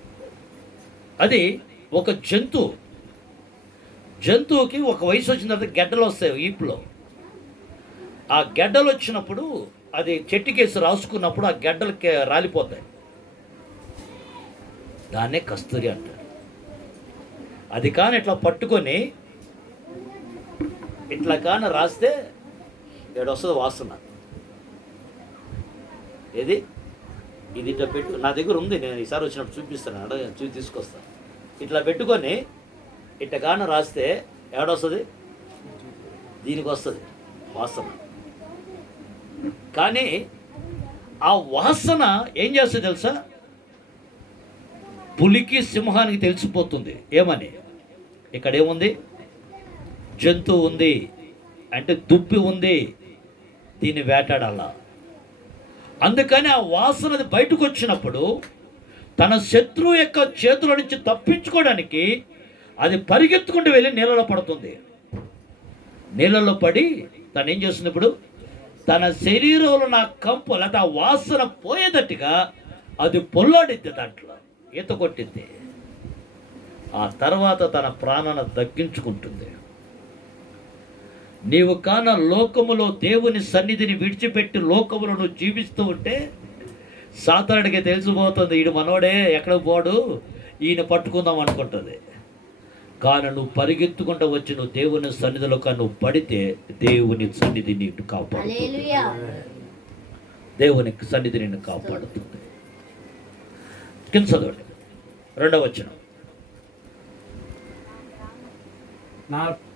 అది ఒక జంతువుకి ఒక వయసు వచ్చిన తర్వాత గెడ్డలు వస్తాయి ఈపులో. ఆ గెడ్డలు వచ్చినప్పుడు అది చెట్టుకేసి రాసుకున్నప్పుడు ఆ గెడ్డలకి రాలిపోతాయి. దాన్నే కస్తూరి అంటారు. అది కానీ ఇట్లా పట్టుకొని ఇట్లా కానీ రాస్తే ఏడొస్తుంది వాసన. ఇది ఇట్లా పెట్టు, నా దగ్గర ఉంది, నేను ఈసారి వచ్చినప్పుడు చూపిస్తాను, తీసుకొస్తాను. ఇట్లా పెట్టుకొని ఇట్లా కానీ రాస్తే ఏడొస్తుంది? దీనికి వస్తుంది వాసన. కానీ ఆ వాసన ఏం చేస్తుంది తెలుసా? పులికి, సింహానికి తెలిసిపోతుంది. ఏమని? ఇక్కడ ఏముంది? జంతువు ఉంది అంటే దుప్పి ఉంది, దీన్ని వేటాడాలా. అందుకని ఆ వాసనది బయటకు వచ్చినప్పుడు తన శత్రువు యొక్క చేతుల నుంచి తప్పించుకోవడానికి అది పరిగెత్తుకుంటూ వెళ్ళి నీళ్ళలో పడుతుంది. నీళ్ళలో పడి తను ఏం చేస్తుంది? ఇప్పుడు తన శరీరంలో నా కంపు లేదా ఆ వాసన పోయేటట్టుగా అది పొల్లాడిద్ది, దాంట్లో ఈత కొట్టిద్ది. ఆ తర్వాత తన ప్రాణాన్ని దక్కించుకుంటుంది. నీవు కాన లోకములో దేవుని సన్నిధిని విడిచిపెట్టి లోకములో నువ్వు జీవిస్తూ ఉంటే సాతానుడికి తెలిసిపోతుంది, ఈడు మనోడే, ఎక్కడ పోడు, ఈయన పట్టుకుందాం అనుకుంటుంది. కానీ నువ్వు పరిగెత్తుకుంటూ వచ్చి నువ్వు దేవుని సన్నిధిలో నువ్వు పడితే దేవుని సన్నిధి నిన్ను కాపాడుతుంది. దేవుని సన్నిధి నిన్ను కాపాడుతుంది. కింద చదవండి 2వ వచనం.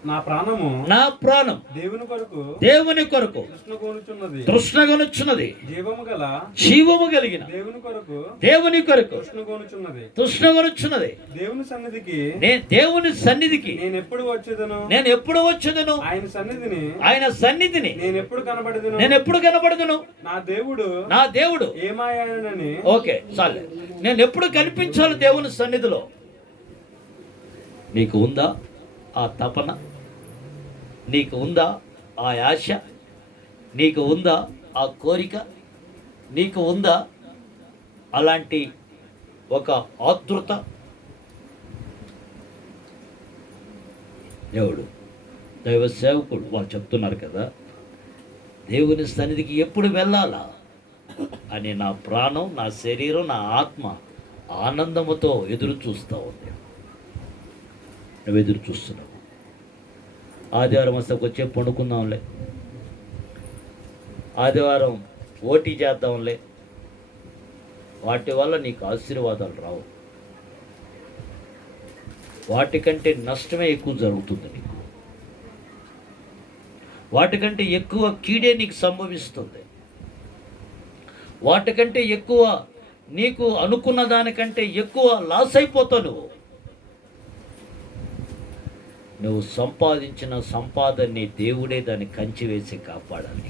నా ప్రాణం దేవుని కొరకు తృష్ణగొనుచున్నది, జీవము కలిగిన దేవుని కొరకు తృష్ణగొనుచున్నది. దేవుని సన్నిధికి నేను ఎప్పుడు వచ్చేదను, ఆయన సన్నిధిని నేను ఎప్పుడు కనబడదును. నా దేవుడు ఏమాయనని. ఓకే, చాలు. నేను ఎప్పుడు కనిపించాలి దేవుని సన్నిధిలో? నీకు ఉందా ఆ తపన? నీకు ఉందా ఆ ఆశ? నీకు ఉందా ఆ కోరిక? నీకు ఉందా అలాంటి ఒక ఆతృత? దేవుడు, దైవ సేవకుడు వాళ్ళు చెప్తున్నారు కదా, దేవుని సన్నిధికి ఎప్పుడు వెళ్ళాలా అని నా ప్రాణం, నా శరీరం, నా ఆత్మ ఆనందముతో ఎదురు చూస్తూ ఉంది. నువ్వు ఎదురు చూస్తున్నావు. ఆదివారం వస్తే వచ్చే పండుకుందాంలే, ఆదివారం ఓటీ చేద్దాంలే, వాటి వల్ల నీకు ఆశీర్వాదాలు రావు. వాటికంటే నష్టమే ఎక్కువ జరుగుతుంది నీకు. వాటికంటే ఎక్కువ కీడే నీకు సంభవిస్తుంది. వాటికంటే ఎక్కువ నీకు అనుకున్న దానికంటే ఎక్కువ లాస్ అయిపోతావు. నువ్వు సంపాదించిన సంపాదనని దేవుడే దాన్ని కంచి వేసి కాపాడాలి.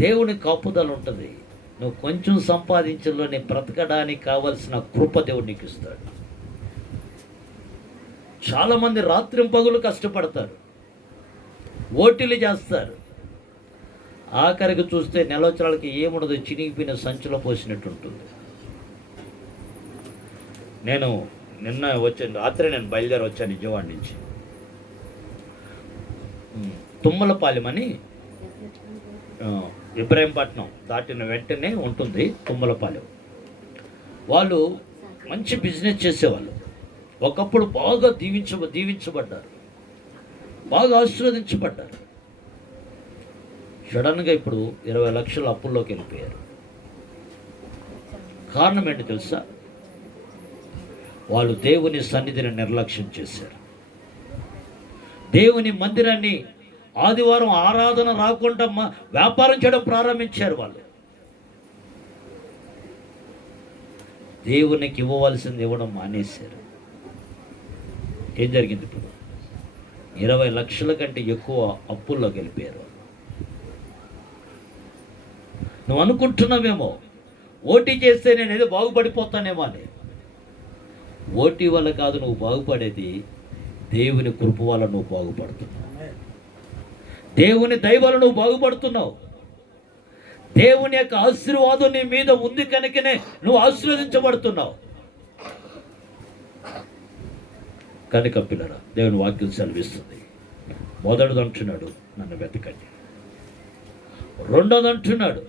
దేవుని కాపుదల ఉంటుంది. నువ్వు కొంచెం సంపాదించలోనే బ్రతకడానికి కావలసిన కృప దేవుడు నీకు ఇస్తాడు. చాలామంది రాత్రింపగలు కష్టపడతారు, ఓటీలు చేస్తారు. ఆఖరికి చూస్తే నెలవచరాలకి ఏముండదు, చినిగిపోయిన సంచిలో పోసినట్టు ఉంటుంది. నిన్న వచ్చాను, రాత్రి నేను బయలుదేరి వచ్చాను విజయవాడ నుంచి. తుమ్మలపాలెం అని ఇబ్రాహీంపట్నం దాటిన వెంటనే ఉంటుంది తుమ్మలపాలెం. వాళ్ళు మంచి బిజినెస్ చేసేవాళ్ళు. ఒకప్పుడు బాగా దీవించబడ్డారు, బాగా ఆశీర్వదించబడ్డారు. సడన్గా ఇప్పుడు 20 లక్షల అప్పుల్లోకి వెళ్ళిపోయారు. కారణం ఏంటి తెలుసా? వాళ్ళు దేవుని సన్నిధిని నిర్లక్ష్యం చేశారు. దేవుని మందిరాన్ని ఆదివారం ఆరాధన రాకుండా వ్యాపారం చేయడం ప్రారంభించారు వాళ్ళు. దేవునికి ఇవ్వవలసింది ఇవ్వడం మానేశారు. ఏం జరిగింది? ఇప్పుడు 20 లక్షల కంటే ఎక్కువ అప్పుల్లో గెలిపారు. నువ్వు అనుకుంటున్నావేమో ఓటీ చేస్తే నేను ఏదో బాగుపడిపోతానేమో అని. ఓటీ వల్ల కాదు నువ్వు బాగుపడేది, దేవుని కృప వల్ల నువ్వు బాగుపడుతున్నావు. దేవుని దయ వల్ల నువ్వు బాగుపడుతున్నావు. దేవుని యొక్క ఆశీర్వాదం నీ మీద ఉంది కనుకనే నువ్వు ఆశీర్వదించబడుతున్నావు. కనుక పిల్లరా, దేవుని వాక్యం సెలవిస్తుంది. మొదటిది అంటున్నాడు, నన్ను వెతకండి. రెండోది అంటున్నాడు,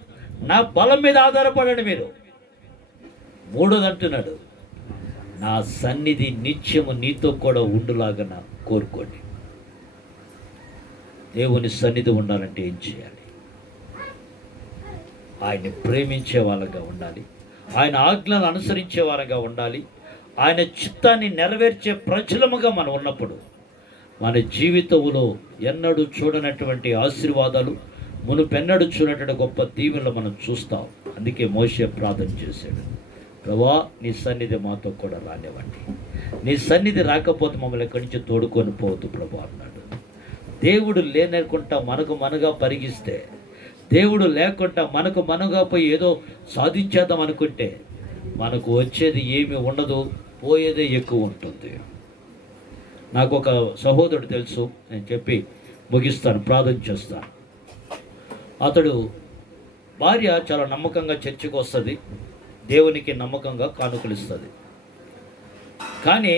నా బలం మీద ఆధారపడండి మీరు. మూడోది అంటున్నాడు, నా సన్నిధి నిత్యము నీతో కూడా ఉండులాగా కోరుకోండి. దేవుని సన్నిధి ఉండాలంటే ఏం చేయాలి? ఆయన్ని ప్రేమించే వాళ్ళగా ఉండాలి, ఆయన ఆజ్ఞలను అనుసరించే వారంగా ఉండాలి. ఆయన చిత్తాన్ని నెరవేర్చే ప్రజలముగా మనం ఉన్నప్పుడు మన జీవితంలో ఎన్నడూ చూడనటువంటి ఆశీర్వాదాలు, మునుపెన్నడూ చూడనటువంటి గొప్ప దీవెనలు మనం చూస్తాం. అందుకే మోషే ప్రార్థన చేశాడు, ప్రభువా నీ సన్నిధి మాతో కూడా రానివ్వండి. నీ సన్నిధి రాకపోతే మమ్మల్ని ఎక్కడి నుంచి తోడుకొని పోవద్దు ప్రభు అన్నాడు. దేవుడు లేననుకుంటా మనగా పరిగిస్తే, దేవుడు లేకుండా మనగా పోయి ఏదో సాధించేద్దాం అనుకుంటే మనకు వచ్చేది ఏమి ఉండదు, పోయేదే ఎక్కువ ఉంటుంది. నాకు ఒక సహోదరుడు తెలుసు, నేను చెప్పి ముగిస్తాను, ప్రార్థన చేస్తాను. అతడు భార్య చాలా నమ్మకంగా చర్చికి వస్తుంది, దేవునికి నమ్మకంగా కానుకలు ఇస్తుంది. కానీ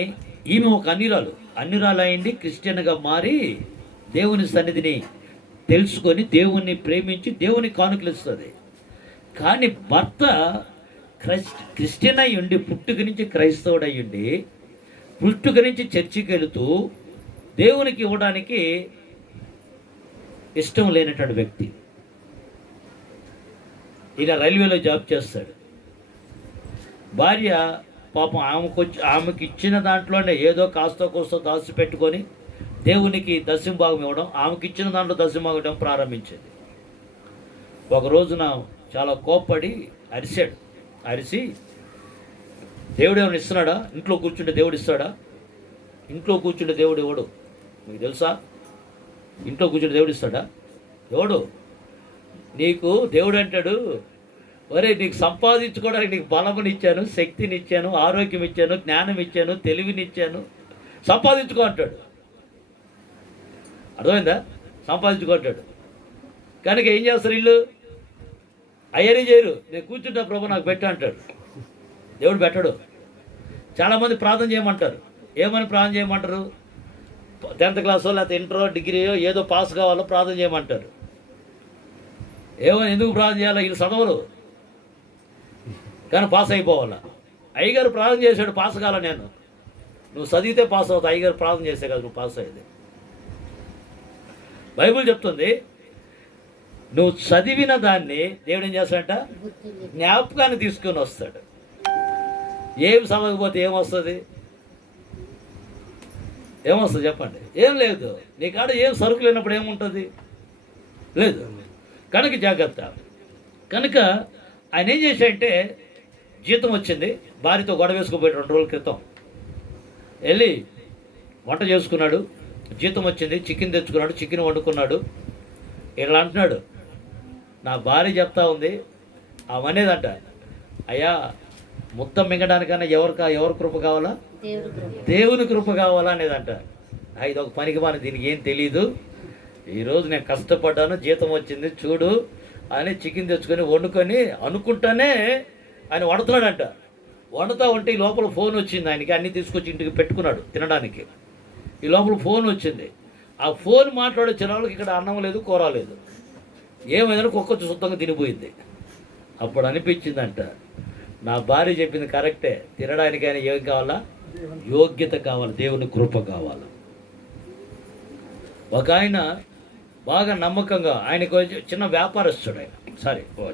ఈమె ఒక అన్యురాలు అయింది, క్రిస్టియన్గా మారి దేవుని సన్నిధిని తెలుసుకొని దేవుణ్ణి ప్రేమించి దేవుని కానుకలు ఇస్తుంది. కానీ భర్త క్రిస్టియన్ అయి ఉండి, పుట్టుక నుంచి క్రైస్తవుడు అయి ఉండి, పుట్టుక నుంచి చర్చికి వెళుతూ దేవునికి ఇవ్వడానికి ఇష్టం లేనటువంటి వ్యక్తి. ఈయన రైల్వేలో జాబ్ చేస్తాడు. భార్య పాపం ఆమెకి ఇచ్చిన దాంట్లోనే ఏదో కాస్త కోస్తో దాచిపెట్టుకొని దేవునికి దశంభాగం ఇవ్వడం, ఆమెకి ఇచ్చిన దాంట్లో దశంభాగం ఇవ్వడం ప్రారంభించింది. ఒక రోజున చాలా కోప్పడి అరిసి, దేవుడు ఏమైనా ఇస్తున్నాడా? ఇంట్లో కూర్చుంటే దేవుడు ఇస్తాడా? ఇంట్లో కూర్చుంటే దేవుడు ఎవడు మీకు తెలుసా? ఇంట్లో కూర్చుంటే దేవుడు ఇస్తాడా? ఎవడు? నీకు దేవుడు అంటాడు, ఒరే నీకు సంపాదించుకోవడానికి నీకు బలమునిచ్చాను, శక్తినిచ్చాను, ఆరోగ్యం ఇచ్చాను, జ్ఞానం ఇచ్చాను, తెలివినిచ్చాను, సంపాదించుకో అంటాడు. అర్థమైందా? సంపాదించుకో అంటాడు. కనుక ఏం చేస్తారు వీళ్ళు? అయ్యని చేయరు. నేను కూర్చుంటా ప్రభు నాకు పెట్టు అంటాడు. దేవుడు పెట్టడు. చాలామంది ప్రార్థన చేయమంటారు. ఏమని ప్రార్థన చేయమంటారు? 10th క్లాసో లేకపోతే ఇంటరో డిగ్రీయో ఏదో పాస్ కావాలో ప్రార్థన చేయమంటారు. ఏమని ఎందుకు ప్రార్థన చేయాలో? వీళ్ళు చదవరు కానీ పాస్ అయిపోవాలా. అయ్యగారు ప్రార్థన చేశాడు, పాస్ కావాలా? నువ్వు చదివితే పాస్ అవుతావు, అయ్యగారు ప్రార్థన చేసే కదా నువ్వు పాస్ అయ్యేది. బైబిల్ చెప్తుంది, నువ్వు చదివిన దాన్ని దేవుడు ఏం చేస్తాడంట? జ్ఞాపకాన్ని తీసుకొని వస్తాడు. ఏం చదవకపోతే ఏమొస్తుంది? చెప్పండి. ఏం లేదు. నీ కాడ ఏం సరుకు లేనప్పుడు ఏముంటుంది? లేదు. కనుక జాగ్రత్త. కనుక ఆయన ఏం చేశాడంటే, జీతం వచ్చింది, భార్యతో గొడవ వేసుకుపోయాడు 2 రోజుల క్రితం. వెళ్ళి వంట చేసుకున్నాడు, జీతం వచ్చింది, చికెన్ తెచ్చుకున్నాడు, చికెన్ వండుకున్నాడు. ఇలా అంటున్నాడు, నా భార్య చెప్తా ఉంది, అవనేదంట, అయ్యా మొత్తం మింగడానికన్నా ఎవరి కృప కావాలా? దేవుని కృప కావాలా అనేదంట. ఇది ఒక పనికి మాని, దీనికి ఏం తెలీదు, ఈరోజు నేను కష్టపడ్డాను, జీతం వచ్చింది చూడు అని చికెన్ తెచ్చుకొని వండుకొని అనుకుంటానే ఆయన వండుతున్నాడంట. వండుతూ ఉంటే ఈ లోపల ఫోన్ వచ్చింది ఆయనకి, అన్నీ తీసుకొచ్చి ఇంటికి పెట్టుకున్నాడు తినడానికి. ఈ లోపల ఫోన్ వచ్చింది. ఆ ఫోన్ మాట్లాడే వాళ్ళకి ఇక్కడ అన్నం లేదు, కూర లేదు, ఏమైందని కుక్క శుద్ధంగా తినిపోయింది. అప్పుడు అనిపించిందంట, నా భార్య చెప్పింది కరెక్టే, తినడానికైనా ఏం కావాలా? యోగ్యత కావాలి, దేవుని కృప కావాలి. ఒక ఆయన బాగా నమ్మకంగా, ఆయనకు చిన్న వ్యాపారస్తుడు,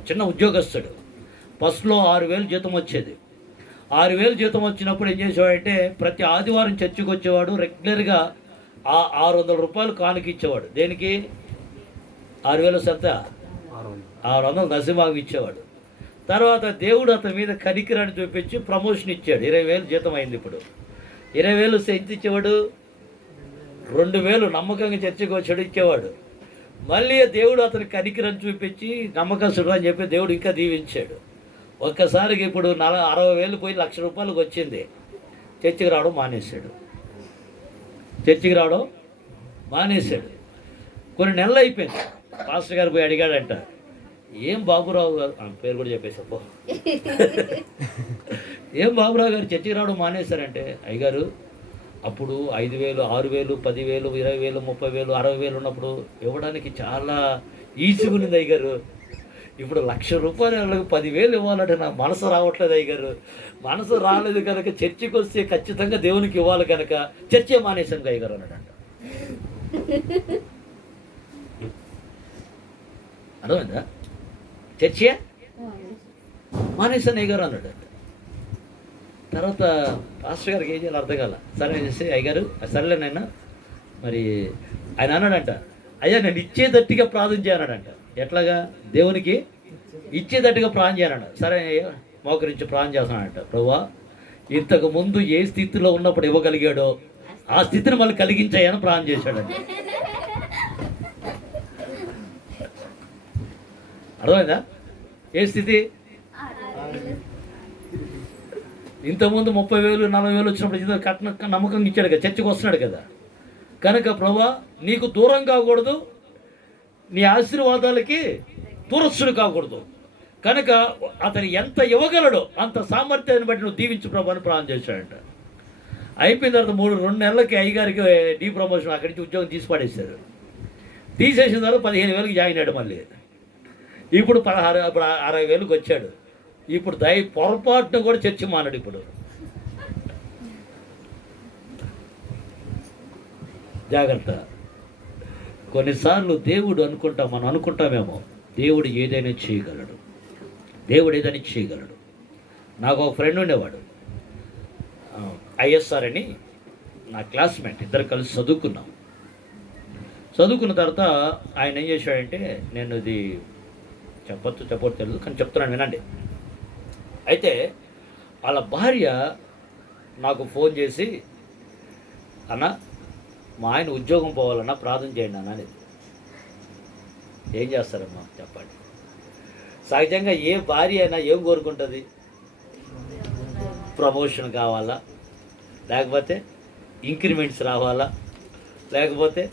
చిన్న ఉద్యోగస్తుడు. ఫస్ట్లో 6,000 జీతం వచ్చేది. 6,000 జీతం వచ్చినప్పుడు ఏం చేసేవాడంటే, ప్రతి ఆదివారం చర్చికి వచ్చేవాడు, రెగ్యులర్గా ఆ 600 రూపాయలు కానుక ఇచ్చేవాడు. దేనికి? 6,000 సంత 600 నరసింహాకు ఇచ్చేవాడు. తర్వాత దేవుడు అతని మీద కనికిరాన్ని చూపించి ప్రమోషన్ ఇచ్చాడు. 20,000 జీతం అయింది. ఇప్పుడు 20,000 ఎంత ఇచ్చేవాడు? 2,000 నమ్మకంగా చర్చకు వచ్చాడు ఇచ్చేవాడు. మళ్ళీ దేవుడు అతని కనికిరాన్ని చూపించి నమ్మకస్తుడు అని చెప్పి దేవుడు ఇంకా దీవించాడు. ఒక్కసారికి ఇప్పుడు 60,000 పోయి ₹1,00,000 వచ్చింది. చర్చికి రావడం మానేశాడు. కొన్ని నెలలు అయిపోయింది. పాస్టర్ గారు పోయి అడిగాడంట, ఏం బాబురావు గారు, పేరు కూడా చెప్పేసప్పో, ఏం బాబురావు గారు చర్చికి రావడం మానేశారంటే, అయ్యగారు అప్పుడు 5,000, 6,000, 10,000, 20,000, 30,000, 60,000 ఉన్నప్పుడు ఇవ్వడానికి చాలా ఈజీగా ఉంది అయ్యగారు. ఇప్పుడు ₹1,00,000 10,000 ఇవ్వాలంటే నాకు మనసు రావట్లేదు అయ్యగారు. మనసు రాలేదు కనుక చర్చికి వస్తే ఖచ్చితంగా దేవునికి ఇవ్వాలి కనుక చర్చే మానేశాను అయ్యగారు అన్నాడంట. అర్థమైందా? చర్చే మానేశాను అయ్యగారు అన్నాడు. తర్వాత పాస్టర్ గారికి ఏం చేయాలి అర్థం కాల. సరే చేసి అయ్యగారు సరేలేనైనా మరి ఆయన అన్నాడంట, అయ్యా నేను ఇచ్చేటట్టుగా ప్రార్థన చేయన్నాడంట. ఎట్లాగా? దేవునికి ఇచ్చేటట్టుగా ప్రార్థన చేయన్నాడు. సరే మోకరించి ప్రార్థన చేస్తున్నాడంట. ప్రభువా ఇంతకు ముందు ఏ స్థితిలో ఉన్నప్పుడు ఇవ్వగలిగాడో ఆ స్థితిని మళ్ళీ కలిగించాయని ప్రార్థన చేశాడంట. అర్థమైందా? ఏ స్థితి? ఇంతకుముందు 30,000, 40,000 వచ్చినప్పుడు కట్న నమ్మకం ఇచ్చాడు కదా, చర్చకు వస్తున్నాడు కదా. కనుక ప్రభువా నీకు దూరం కాకూడదు, నీ ఆశీర్వాదాలకి దూరస్తుడు కాకూడదు కనుక అతను ఎంత ఇవ్వగలడో అంత సామర్థ్యాన్ని బట్టి నువ్వు దీవించు ప్రభు అని ప్రార్థన చేశాడంట. అయిపోయిన తర్వాత 2 నెలలకి అయ్యగారికి డీ ప్రమోషన్ అక్కడి నుంచి ఉద్యోగం తీసి పడేశారు. తీసేసిన తర్వాత 15,000కి జాయిన్ అయ్యాడు. మళ్ళీ ఇప్పుడు 60,000కి వచ్చాడు. ఇప్పుడు పొరపాటున కూడా చర్చి మానాడు. ఇప్పుడు జాగ్రత్త. కొన్నిసార్లు దేవుడు మనం అనుకుంటామేమో దేవుడు ఏదైనా చేయగలడు. నాకు ఒక ఫ్రెండ్ ఉండేవాడు, ఐఎస్ఆర్ అని, నా క్లాస్మేట్. ఇద్దరు కలిసి చదువుకున్న తర్వాత ఆయన ఏం చేశాడంటే, నేను ఇది చెప్పొద్దు తెలియదు కానీ చెప్తున్నాను వినండి. అయితే వాళ్ళ భార్య నాకు ఫోన్ చేసి, అన్న మా ఆయన ఉద్యోగం పోవాలన్నా ప్రార్థన చేయండి అన్న అనేది. ఏం చేస్తారమ్మా చెప్పండి? సహజంగా ఏ భార్య అయినా ఏం కోరుకుంటుంది? ప్రమోషన్ కావాలా, లేకపోతే ఇంక్రిమెంట్స్ రావాలా, లేకపోతే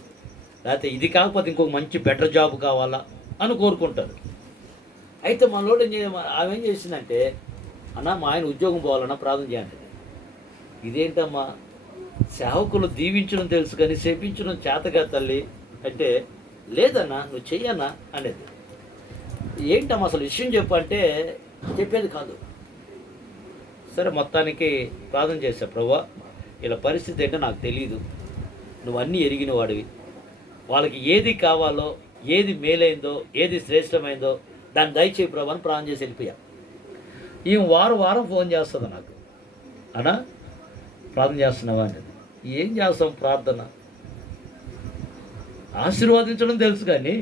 ఇది కాకపోతే ఇంకొక మంచి బెటర్ జాబ్ కావాలా అని కోరుకుంటారు. అయితే మనలోడు ఆమె ఏం చేసిందంటే, అన్న మా ఆయన ఉద్యోగం పోవాలన్నా ప్రార్థన చేయండి. ఇదేంటమ్మా, సేవకులు దీవించడం తెలుసు కానీ శపించడం చేతగా తల్లి అంటే, లేదన్నా నువ్వు చెయ్యన్నా అనేది. ఏంటమ్మా అసలు విషయం చెప్పు అంటే చెప్పేది కాదు. సరే మొత్తానికి ప్రార్థన చేశా, ప్రభువా ఇలా పరిస్థితి ఏంటో నాకు తెలియదు, నువ్వు అన్నీ ఎరిగిన వాడివి, వాళ్ళకి ఏది కావాలో, ఏది మేలైందో, ఏది శ్రేష్టమైందో దాన్ని దయచేయి ప్రభు అని ప్రార్థన చేసి వెళ్ళిపోయా. ఈ వారం ఫోన్ చేస్తుంది నాకు, అన్నా ప్రార్థన చేస్తున్నావా అంటే. ఏం చేస్తాం ప్రార్థన? ఆశీర్వాదించడం తెలుసు కానీ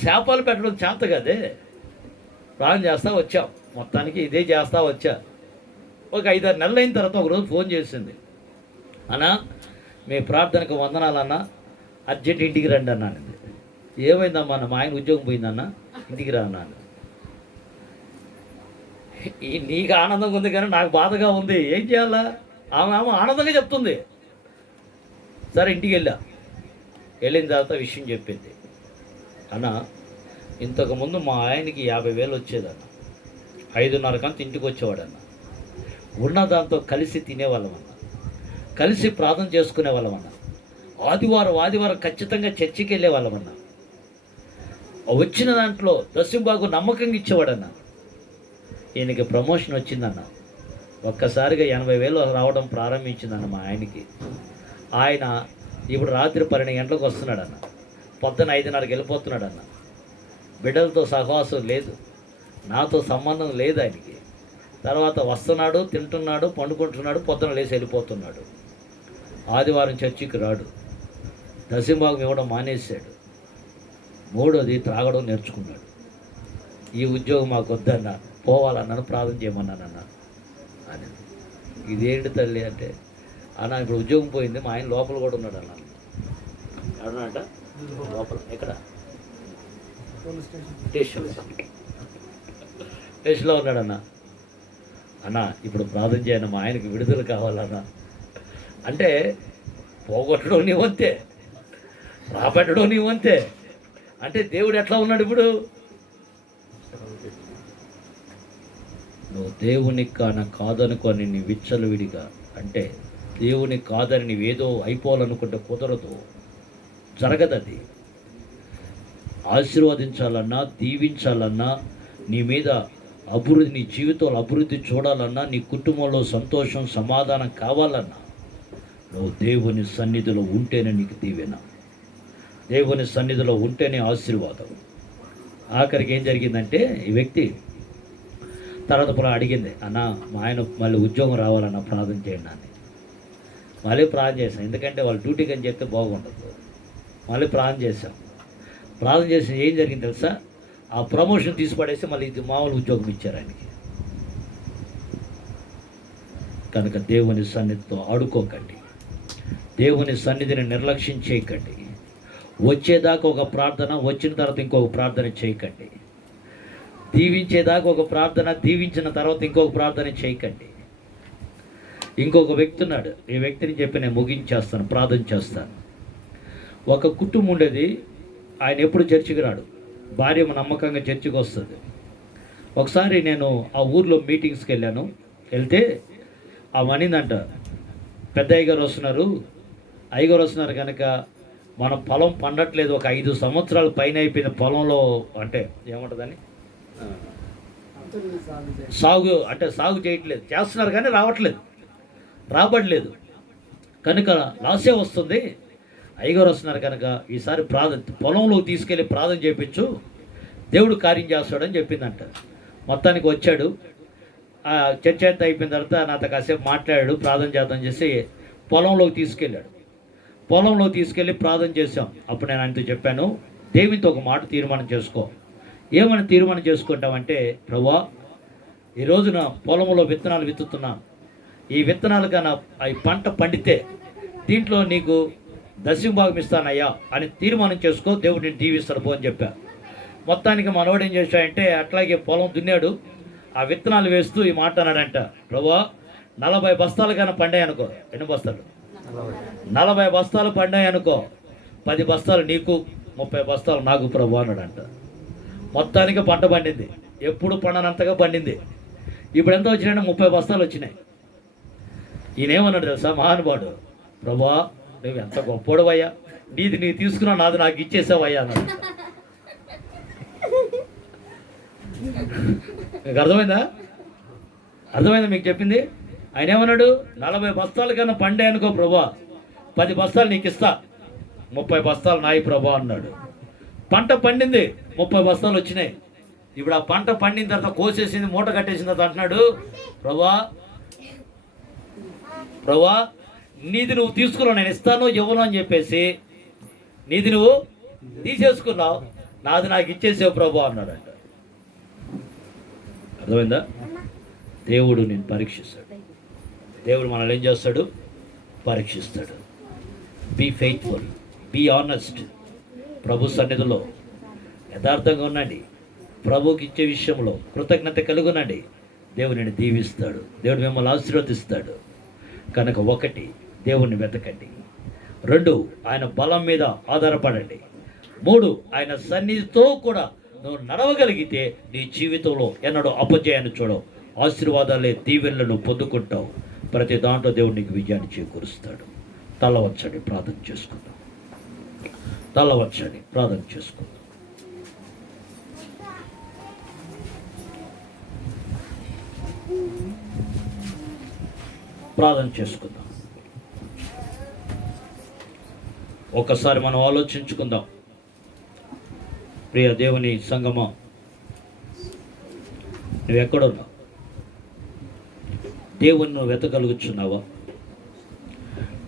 శాపాలు పెట్టడం చేత కదే. ప్రార్థన చేస్తా వచ్చాం, మొత్తానికి ఇదే చేస్తా వచ్చా. ఒక 5-6 నెలలు అయిన తర్వాత ఒకరోజు ఫోన్ చేసింది, అన్నా మీ ప్రార్థనకు వందనాలన్నా, అర్జెంట్ ఇంటికి రండి అన్నాను. ఏమైందమ్మా? మా ఆయన ఉద్యోగం పోయిందన్నా, ఇంటికి రా అన్నాను. నీకు ఆనందంగా ఉంది కానీ నాకు బాధగా ఉంది, ఏం చేయాలా? ఆమె ఆనందంగా చెప్తుంది. సరే ఇంటికి వెళ్ళిన తర్వాత విషయం చెప్పింది, అన్న ఇంతకుముందు మా ఆయనకి 50,000 వచ్చేదన్న, 5:30 కంత ఇంటికి వచ్చేవాడన్న, ఉన్న దాంతో కలిసి తినేవాళ్ళమన్నా, కలిసి ప్రార్థన చేసుకునే వాళ్ళమన్నా, ఆదివారం ఖచ్చితంగా చర్చికి వెళ్ళే వాళ్ళమన్నా, వచ్చిన దాంట్లో దశంబాగు నమ్మకంగా ఇచ్చేవాడన్నా. ఈయనకి ప్రమోషన్ వచ్చిందన్న, ఒక్కసారిగా 80,000 రావడం ప్రారంభించిందన్న మా ఆయనకి. ఆయన ఇప్పుడు రాత్రి 12 గంటలకు వస్తున్నాడన్న, పొద్దున 5:30కి వెళ్ళిపోతున్నాడన్న. బిడ్డలతో సహవాసం లేదు, నాతో సంబంధం లేదు ఆయనకి. తర్వాత వస్తున్నాడు, తింటున్నాడు, పండుకుంటున్నాడు, పొద్దున లేచి వెళ్ళిపోతున్నాడు. ఆదివారం చర్చికి రాడు, దశంభాగం ఇవ్వడం మానేశాడు. మూడోది త్రాగడం నేర్చుకున్నాడు. ఈ ఉద్యోగం మాకు వద్దన్న, పోవాలన్నాను, ప్రార్థన చేయమన్నానన్న అని. ఇదేంటి తల్లి అంటే, అన్న ఇప్పుడు ఉద్యోగం పోయింది, మా ఆయన లోపల కూడా ఉన్నాడు అన్నాను. అన్నాట లోపల ఎక్కడ స్టేషన్లో ఉన్నాడన్న. అన్న ఇప్పుడు ప్రార్థన చేయను, మా ఆయనకి విడుదల కావాలన్నా. అంటే పోగొట్టడం నీ వంతే, రాబెట్టడం నీ వంతే. అంటే దేవుడు ఎట్లా ఉన్నాడు ఇప్పుడు? నువ్వు దేవుని కాదనుకొని నీ విచ్చలవిడిగా, అంటే దేవుని కాదని నీవేదో అయిపోవాలనుకుంటే కుదరదు, జరగదది. ఆశీర్వదించాలన్నా, దీవించాలన్నా, నీ మీద అభివృద్ధి, నీ జీవితంలో అభివృద్ధి చూడాలన్నా, నీ కుటుంబంలో సంతోషం సమాధానం కావాలన్నా, నువ్వు దేవుని సన్నిధిలో ఉంటేనే నీకు దీవెన, దేవుని సన్నిధిలో ఉంటేనే ఆశీర్వాదం. ఆఖరికి ఏం జరిగిందంటే, ఈ వ్యక్తి తర్వాత కూడా అడిగింది, అన్న మా ఆయన మళ్ళీ ఉద్యోగం రావాలన్న, ప్రార్థన చేయండి అని. మళ్ళీ ప్రార్థన చేశాం, ఎందుకంటే వాళ్ళు డ్యూటీకి అని చెప్తే బాగుండదు. మళ్ళీ ప్రార్థన చేశాం. ప్రార్థన చేసి ఏం జరిగింది తెలుసా? ఆ ప్రమోషన్ తీసిపడేసి మళ్ళీ ఇది మామూలు ఉద్యోగం ఇచ్చారు ఆయనకి. కనుక దేవుని సన్నిధితో ఆడుకోకండి, దేవుని సన్నిధిని నిర్లక్ష్యం చేయకండి. వచ్చేదాకా ఒక ప్రార్థన, వచ్చిన తర్వాత ఇంకొక ప్రార్థన చేయకండి. దీవించేదాకా ఒక ప్రార్థన, దీవించిన తర్వాత ఇంకొక ప్రార్థన చేయకండి. ఇంకొక వ్యక్తి ఉన్నాడు, ఈ వ్యక్తిని చెప్పి నేను ముగించేస్తాను, ప్రార్థన చేస్తాను. ఒక కుటుంబం ఉండేది, ఆయన ఎప్పుడు చర్చికి రాడు, భార్య నమ్మకంగా చర్చికి వస్తుంది. ఒకసారి నేను ఆ ఊర్లో మీటింగ్స్కి వెళ్ళాను. వెళ్తే ఆ మనిందంట, పెద్ద అయ్యగారు వస్తున్నారు, అయ్యగారు వస్తున్నారు కనుక మన పొలం పండట్లేదు, ఒక 5 సంవత్సరాల పైన అయిపోయిన పొలంలో, అంటే ఏమంటుందని సాగు చేయట్లేదు, చేస్తున్నారు కానీ రాబడలేదు కనుక లాసే వస్తుంది. అయ్యగారు వస్తున్నారు కనుక ఈసారి పొలంలో తీసుకెళ్ళి ప్రార్థన చేయించు, దేవుడు కార్యం చేస్తాడని చెప్పిందంట. మొత్తానికి వచ్చాడు. ఆ చర్చ అంతా అయిపోయిన తర్వాత నాతో కాసేపు మాట్లాడాడు, ప్రార్థన చేద్దాం చేసి పొలంలోకి తీసుకెళ్ళాడు. పొలంలోకి తీసుకెళ్ళి ప్రార్థన చేశాం. అప్పుడు నేను ఆయనతో చెప్పాను, దేవునితో ఒక మాట తీర్మానం చేసుకో. ఏమని తీర్మానం చేసుకుంటామంటే, ప్రభువా ఈ రోజున పొలంలో విత్తనాలు విత్తుతున్నాను, ఈ విత్తనాలు కన్నా ఈ పంట పండితే దీంట్లో నీకు దశంభాగం ఇస్తానయ్యా అని తీర్మానం చేసుకో, దేవుడు నేను దీవిస్తాడు పో అని చెప్పా. మొత్తానికి మనోడు ఏం చేశాడంటే, అట్లాగే పొలం దున్నాడు, ఆ విత్తనాలు వేస్తూ ఈ మాట అన్నాడంట, ప్రభువా 40 బస్తాలు కన్నా పండాయి అనుకో. ఎన్ని బస్తాలు? 40 బస్తాలు పండాయి అనుకో, 10 బస్తాలు నీకు, 30 బస్తాలు నాకు ప్రభువా అన్నాడంట. మొత్తానికి పంట పండింది, ఎప్పుడు పండనంతగా పండింది. ఇప్పుడు ఎంత వచ్చినాయంటే 30 బస్తాలు వచ్చినాయి. ఈయనేమన్నాడు తెలుసా మహానుభావుడు, ప్రభువా నువ్వు ఎంత గొప్పోడువయ్యా, నీది నీకు తీసుకున్నావు, నాది నాకు ఇచ్చేసావయ్యా అన్నాడు. మీకు అర్థమైందా మీకు చెప్పింది? ఆయన ఏమన్నాడు, 40 బస్తాల కన్నా పండే అనుకో ప్రభా, 10 బస్తాలు నీకు ఇస్తా, 30 బస్తాలు నాయి ప్రభా అన్నాడు. పంట పండింది, 30 బస్తాలు వచ్చినాయి. ఇప్పుడు ఆ పంట పండిన తర్వాత కోసేసింది, మూట కట్టేసిన తర్వాత అంటున్నాడు, ప్రభా నీది నువ్వు తీసుకున్నావు, నేను ఇస్తాను ఇవ్వను అని చెప్పేసి నీది నువ్వు తీసేసుకున్నావు, నాది నాకు ఇచ్చేసావు ప్రభా అన్నాడంట. అర్థమైందా? దేవుడు నేను పరీక్షిస్తాడు. దేవుడు మనల్ని ఏం చేస్తాడు? పరీక్షిస్తాడు. Be faithful, be honest. ప్రభు సన్నిధిలో యథార్థంగా ఉండండి, ప్రభుకి ఇచ్చే విషయంలో కృతజ్ఞత కలుగునండి. దేవుడిని దీవిస్తాడు, దేవుడు మిమ్మల్ని ఆశీర్వదిస్తాడు. కనుక 1 దేవుణ్ణి వెతకండి, 2 ఆయన బలం మీద ఆధారపడండి, 3 ఆయన సన్నిధితో కూడా నువ్వు నడవగలిగితే నీ జీవితంలో ఎన్నడూ అపజయాన్ని చూడవు, ఆశీర్వాదాలే దీవెనలను పొందుకుంటావు. ప్రతి దాంట్లో దేవుడు నీకు విజయాన్ని చేకూరుస్తాడు. తలవచ్చండి, ప్రార్థన చేసుకుందాం. తలవచ్చండి, ప్రార్థన చేసుకుందాం. ప్రార్థన చేసుకుందాం. ఒకసారి మనం ఆలోచించుకుందాం. ప్రియ దేవుని సంగమా, నువ్వు ఎక్కడున్నావు? దేవుని నువ్వు వెతకగలుగుతున్నావా?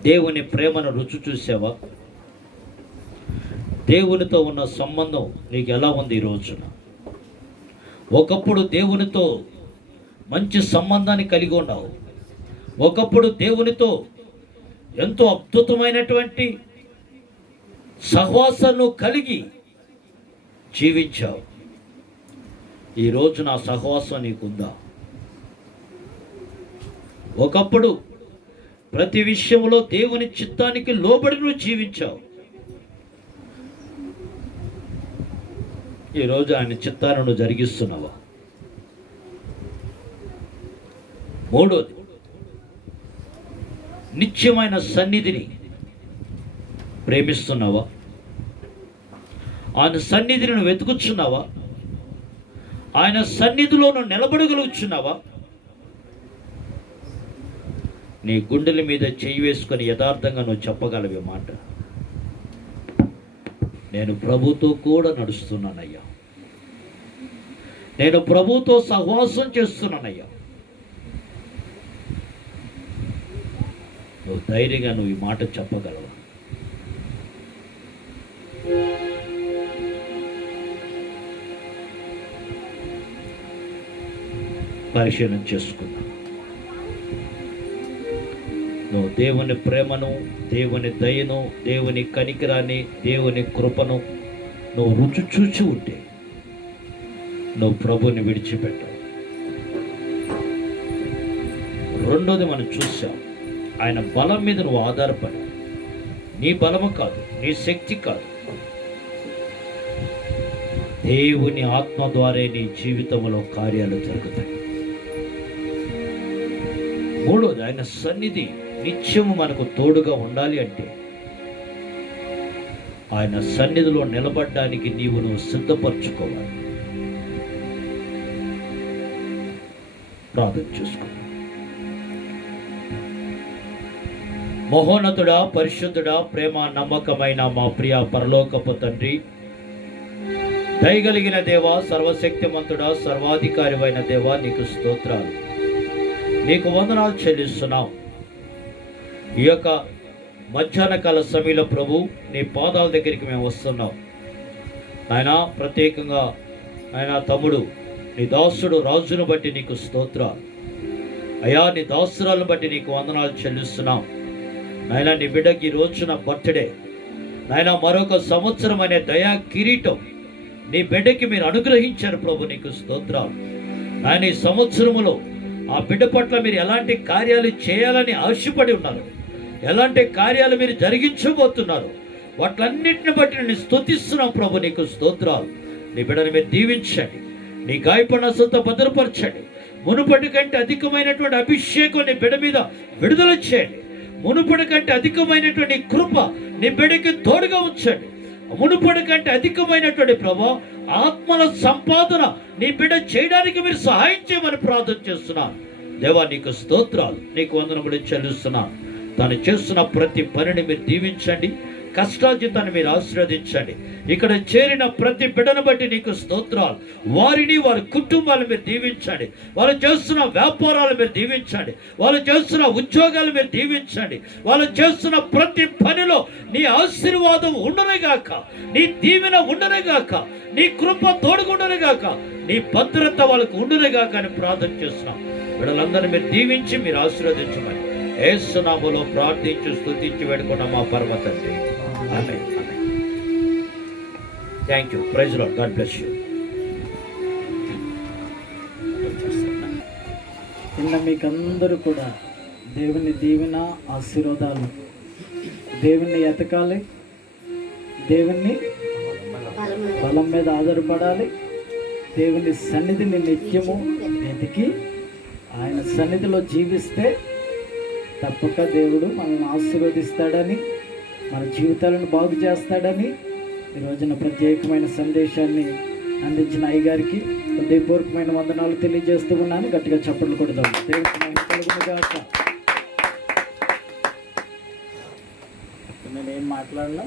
దేవుని ప్రేమను రుచి చూసావా? దేవునితో ఉన్న సంబంధం నీకు ఎలా ఉంది ఈ రోజున? ఒకప్పుడు దేవునితో మంచి సంబంధాన్ని కలిగి ఉన్నావు. ఒకప్పుడు దేవునితో ఎంతో అద్భుతమైనటువంటి సహవాసాన్ని కలిగి జీవించావు. ఈరోజు నా సహవాసం నీకుందా? ఒకప్పుడు ప్రతి విషయంలో దేవుని చిత్తానికి లోబడి నువ్వు జీవించావు. ఈరోజు ఆయన చిత్తాన్ని నువ్వు జరిగిస్తున్నావా? మూడోది, నిత్యమైన సన్నిధిని ప్రేమిస్తున్నావా? ఆయన సన్నిధిని నువ్వు వెతుకుచున్నావా? ఆయన సన్నిధిలో నువ్వు నిలబడగలుగుచున్నావా? నీ గుండెల మీద చేయి వేసుకొని యథార్థంగా నువ్వు చెప్పగలవే మాట, నేను ప్రభుతో కూడా నడుస్తున్నానయ్యా, నేను ప్రభుతో సహవాసం చేస్తున్నానయ్యా. నువ్వు ధైర్యంగా నువ్వు ఈ మాట చెప్పగలవా? పరిశీలన చేసుకుందాం. నువ్వు దేవుని ప్రేమను, దేవుని దయను, దేవుని కనికరాన్ని, దేవుని కృపను నువ్వు రుచి చూచి ఉంటే నువ్వు ప్రభుని విడిచిపెట్టావు. రెండోది మనం చూసాం, ఆయన బలం మీద నువ్వు ఆధారపడి, నీ బలము కాదు, నీ శక్తి కాదు, దేవుని ఆత్మ ద్వారా నీ జీవితంలో కార్యాలు జరుగుతాయి. మూడోది, ఆయన సన్నిధి నిత్యము మనకు తోడుగా ఉండాలి అంటే ఆయన సన్నిధిలో నిలబడడానికి నువ్వు సిద్ధపరచుకోవాలి. ప్రార్థన చేసుకో. మహోన్నతుడా, పరిశుద్ధుడా, ప్రేమ నమ్మకమైన మా ప్రియ పరలోకపు తండ్రి, దయగలిగిన దేవా, సర్వశక్తిమంతుడా, సర్వాధికారివైన దేవా, నీకు స్తోత్రాలు, నీకు వందనాలు చెల్లిస్తున్నాం. ఈ యొక్క మధ్యాహ్న కాల సమయంలో ప్రభు నీ పాదాల దగ్గరికి మేము వస్తున్నాం. ఆయన ప్రత్యేకంగా ఆయన తమ్ముడు నీ దాసుడు రాజును బట్టి నీకు స్తోత్రాలు అయ్యా, నీ దాసురాలను బట్టి నీకు వందనాలు చెల్లిస్తున్నాం. నాయన, నీ బిడ్డకి ఈ రోజున బర్త్డే, నాయన మరొక సంవత్సరం అనే దయా కిరీటం నీ బిడ్డకి మీరు అనుగ్రహించారు ప్రభు, నీకు స్తోత్రాలు. నాయన, ఈ సంవత్సరములో ఆ బిడ్డ పట్ల మీరు ఎలాంటి కార్యాలు చేయాలని ఆశపడి ఉన్నారు, ఎలాంటి కార్యాలు మీరు జరిగించబోతున్నారు, వాటిలన్నింటిని బట్టి నేను స్తుతిస్తున్నాం ప్రభు, నీకు స్తోత్రాలు. నీ బిడ్డను మీరు దీవించండి, నీ గాయపడిన సొంత భద్రపరచండి. మునుపటి కంటే అధికమైనటువంటి అభిషేకం నీ బిడ్డ మీద విడుదల చేయండి. మునుపటి కంటే అధికమైనటువంటి కృప నీ బిడ్డకి తోడుగా ఉంచండి. మునుపటి కంటే అధికమైనటువంటి ప్రభు ఆత్మల సంపాదన నీ బిడ్డ చేయడానికి మీరు సహాయం చేయమని ప్రార్థన చేస్తున్నాను. దేవా, నీకు స్తోత్రాలు, నీకు వందనములు చెల్లిస్తున్నాను. తాను చేస్తున్న ప్రతి పనిని మీరు దీవించండి, కష్టార్జితాన్ని మీరు ఆశీర్వదించండి. ఇక్కడ చేరిన ప్రతి బిడ్డను బట్టి నీకు స్తోత్రాలు. వారిని, వారి కుటుంబాలు మీరు దీవించండి. వాళ్ళు చేస్తున్న వ్యాపారాలు మీరు దీవించండి. వాళ్ళు చేస్తున్న ఉద్యోగాలు మీరు దీవించండి. వాళ్ళు చేస్తున్న ప్రతి పనిలో నీ ఆశీర్వాదం ఉండనుగాక, నీ దీవెన ఉండనుగాక, నీ కృప తోడుగుండనుగాక, నీ భద్రత వాళ్ళకు ఉండనుగాక అని ప్రార్థన చేస్తున్నాం. బిడ్డలందరినీ మీరు దీవించి మీరు ఆశీర్వదించమని యేసు నామములో ప్రార్థించి స్తుతించి వేడుకున్న మా పరమ తండ్రి, amen. Thank you. Praise Lord. God bless you. నిన్న మీకందరూ కూడా దేవుని దీవెన, ఆశీర్వాదాలు, దేవుణ్ణి ఎతకాలి, దేవుణ్ణి బలం మీద ఆధారపడాలి, దేవుని సన్నిధిని నిత్యము వెతికి ఆయన సన్నిధిలో జీవిస్తే తప్పక దేవుడు మనల్ని ఆశీర్వదిస్తాడని, మన జీవితాలను బాగు చేస్తాడని ఈ రోజున ప్రత్యేకమైన సందేశాన్ని అందించిన అయ్యగారికి హృదయపూర్వకమైన వందనాలు తెలియజేస్తూ ఉన్నాను. గట్టిగా చప్పట్లు కొడదాం. దేవుడికి మహిమ కలుగునుగాక. నేనేం మాట్లాడినా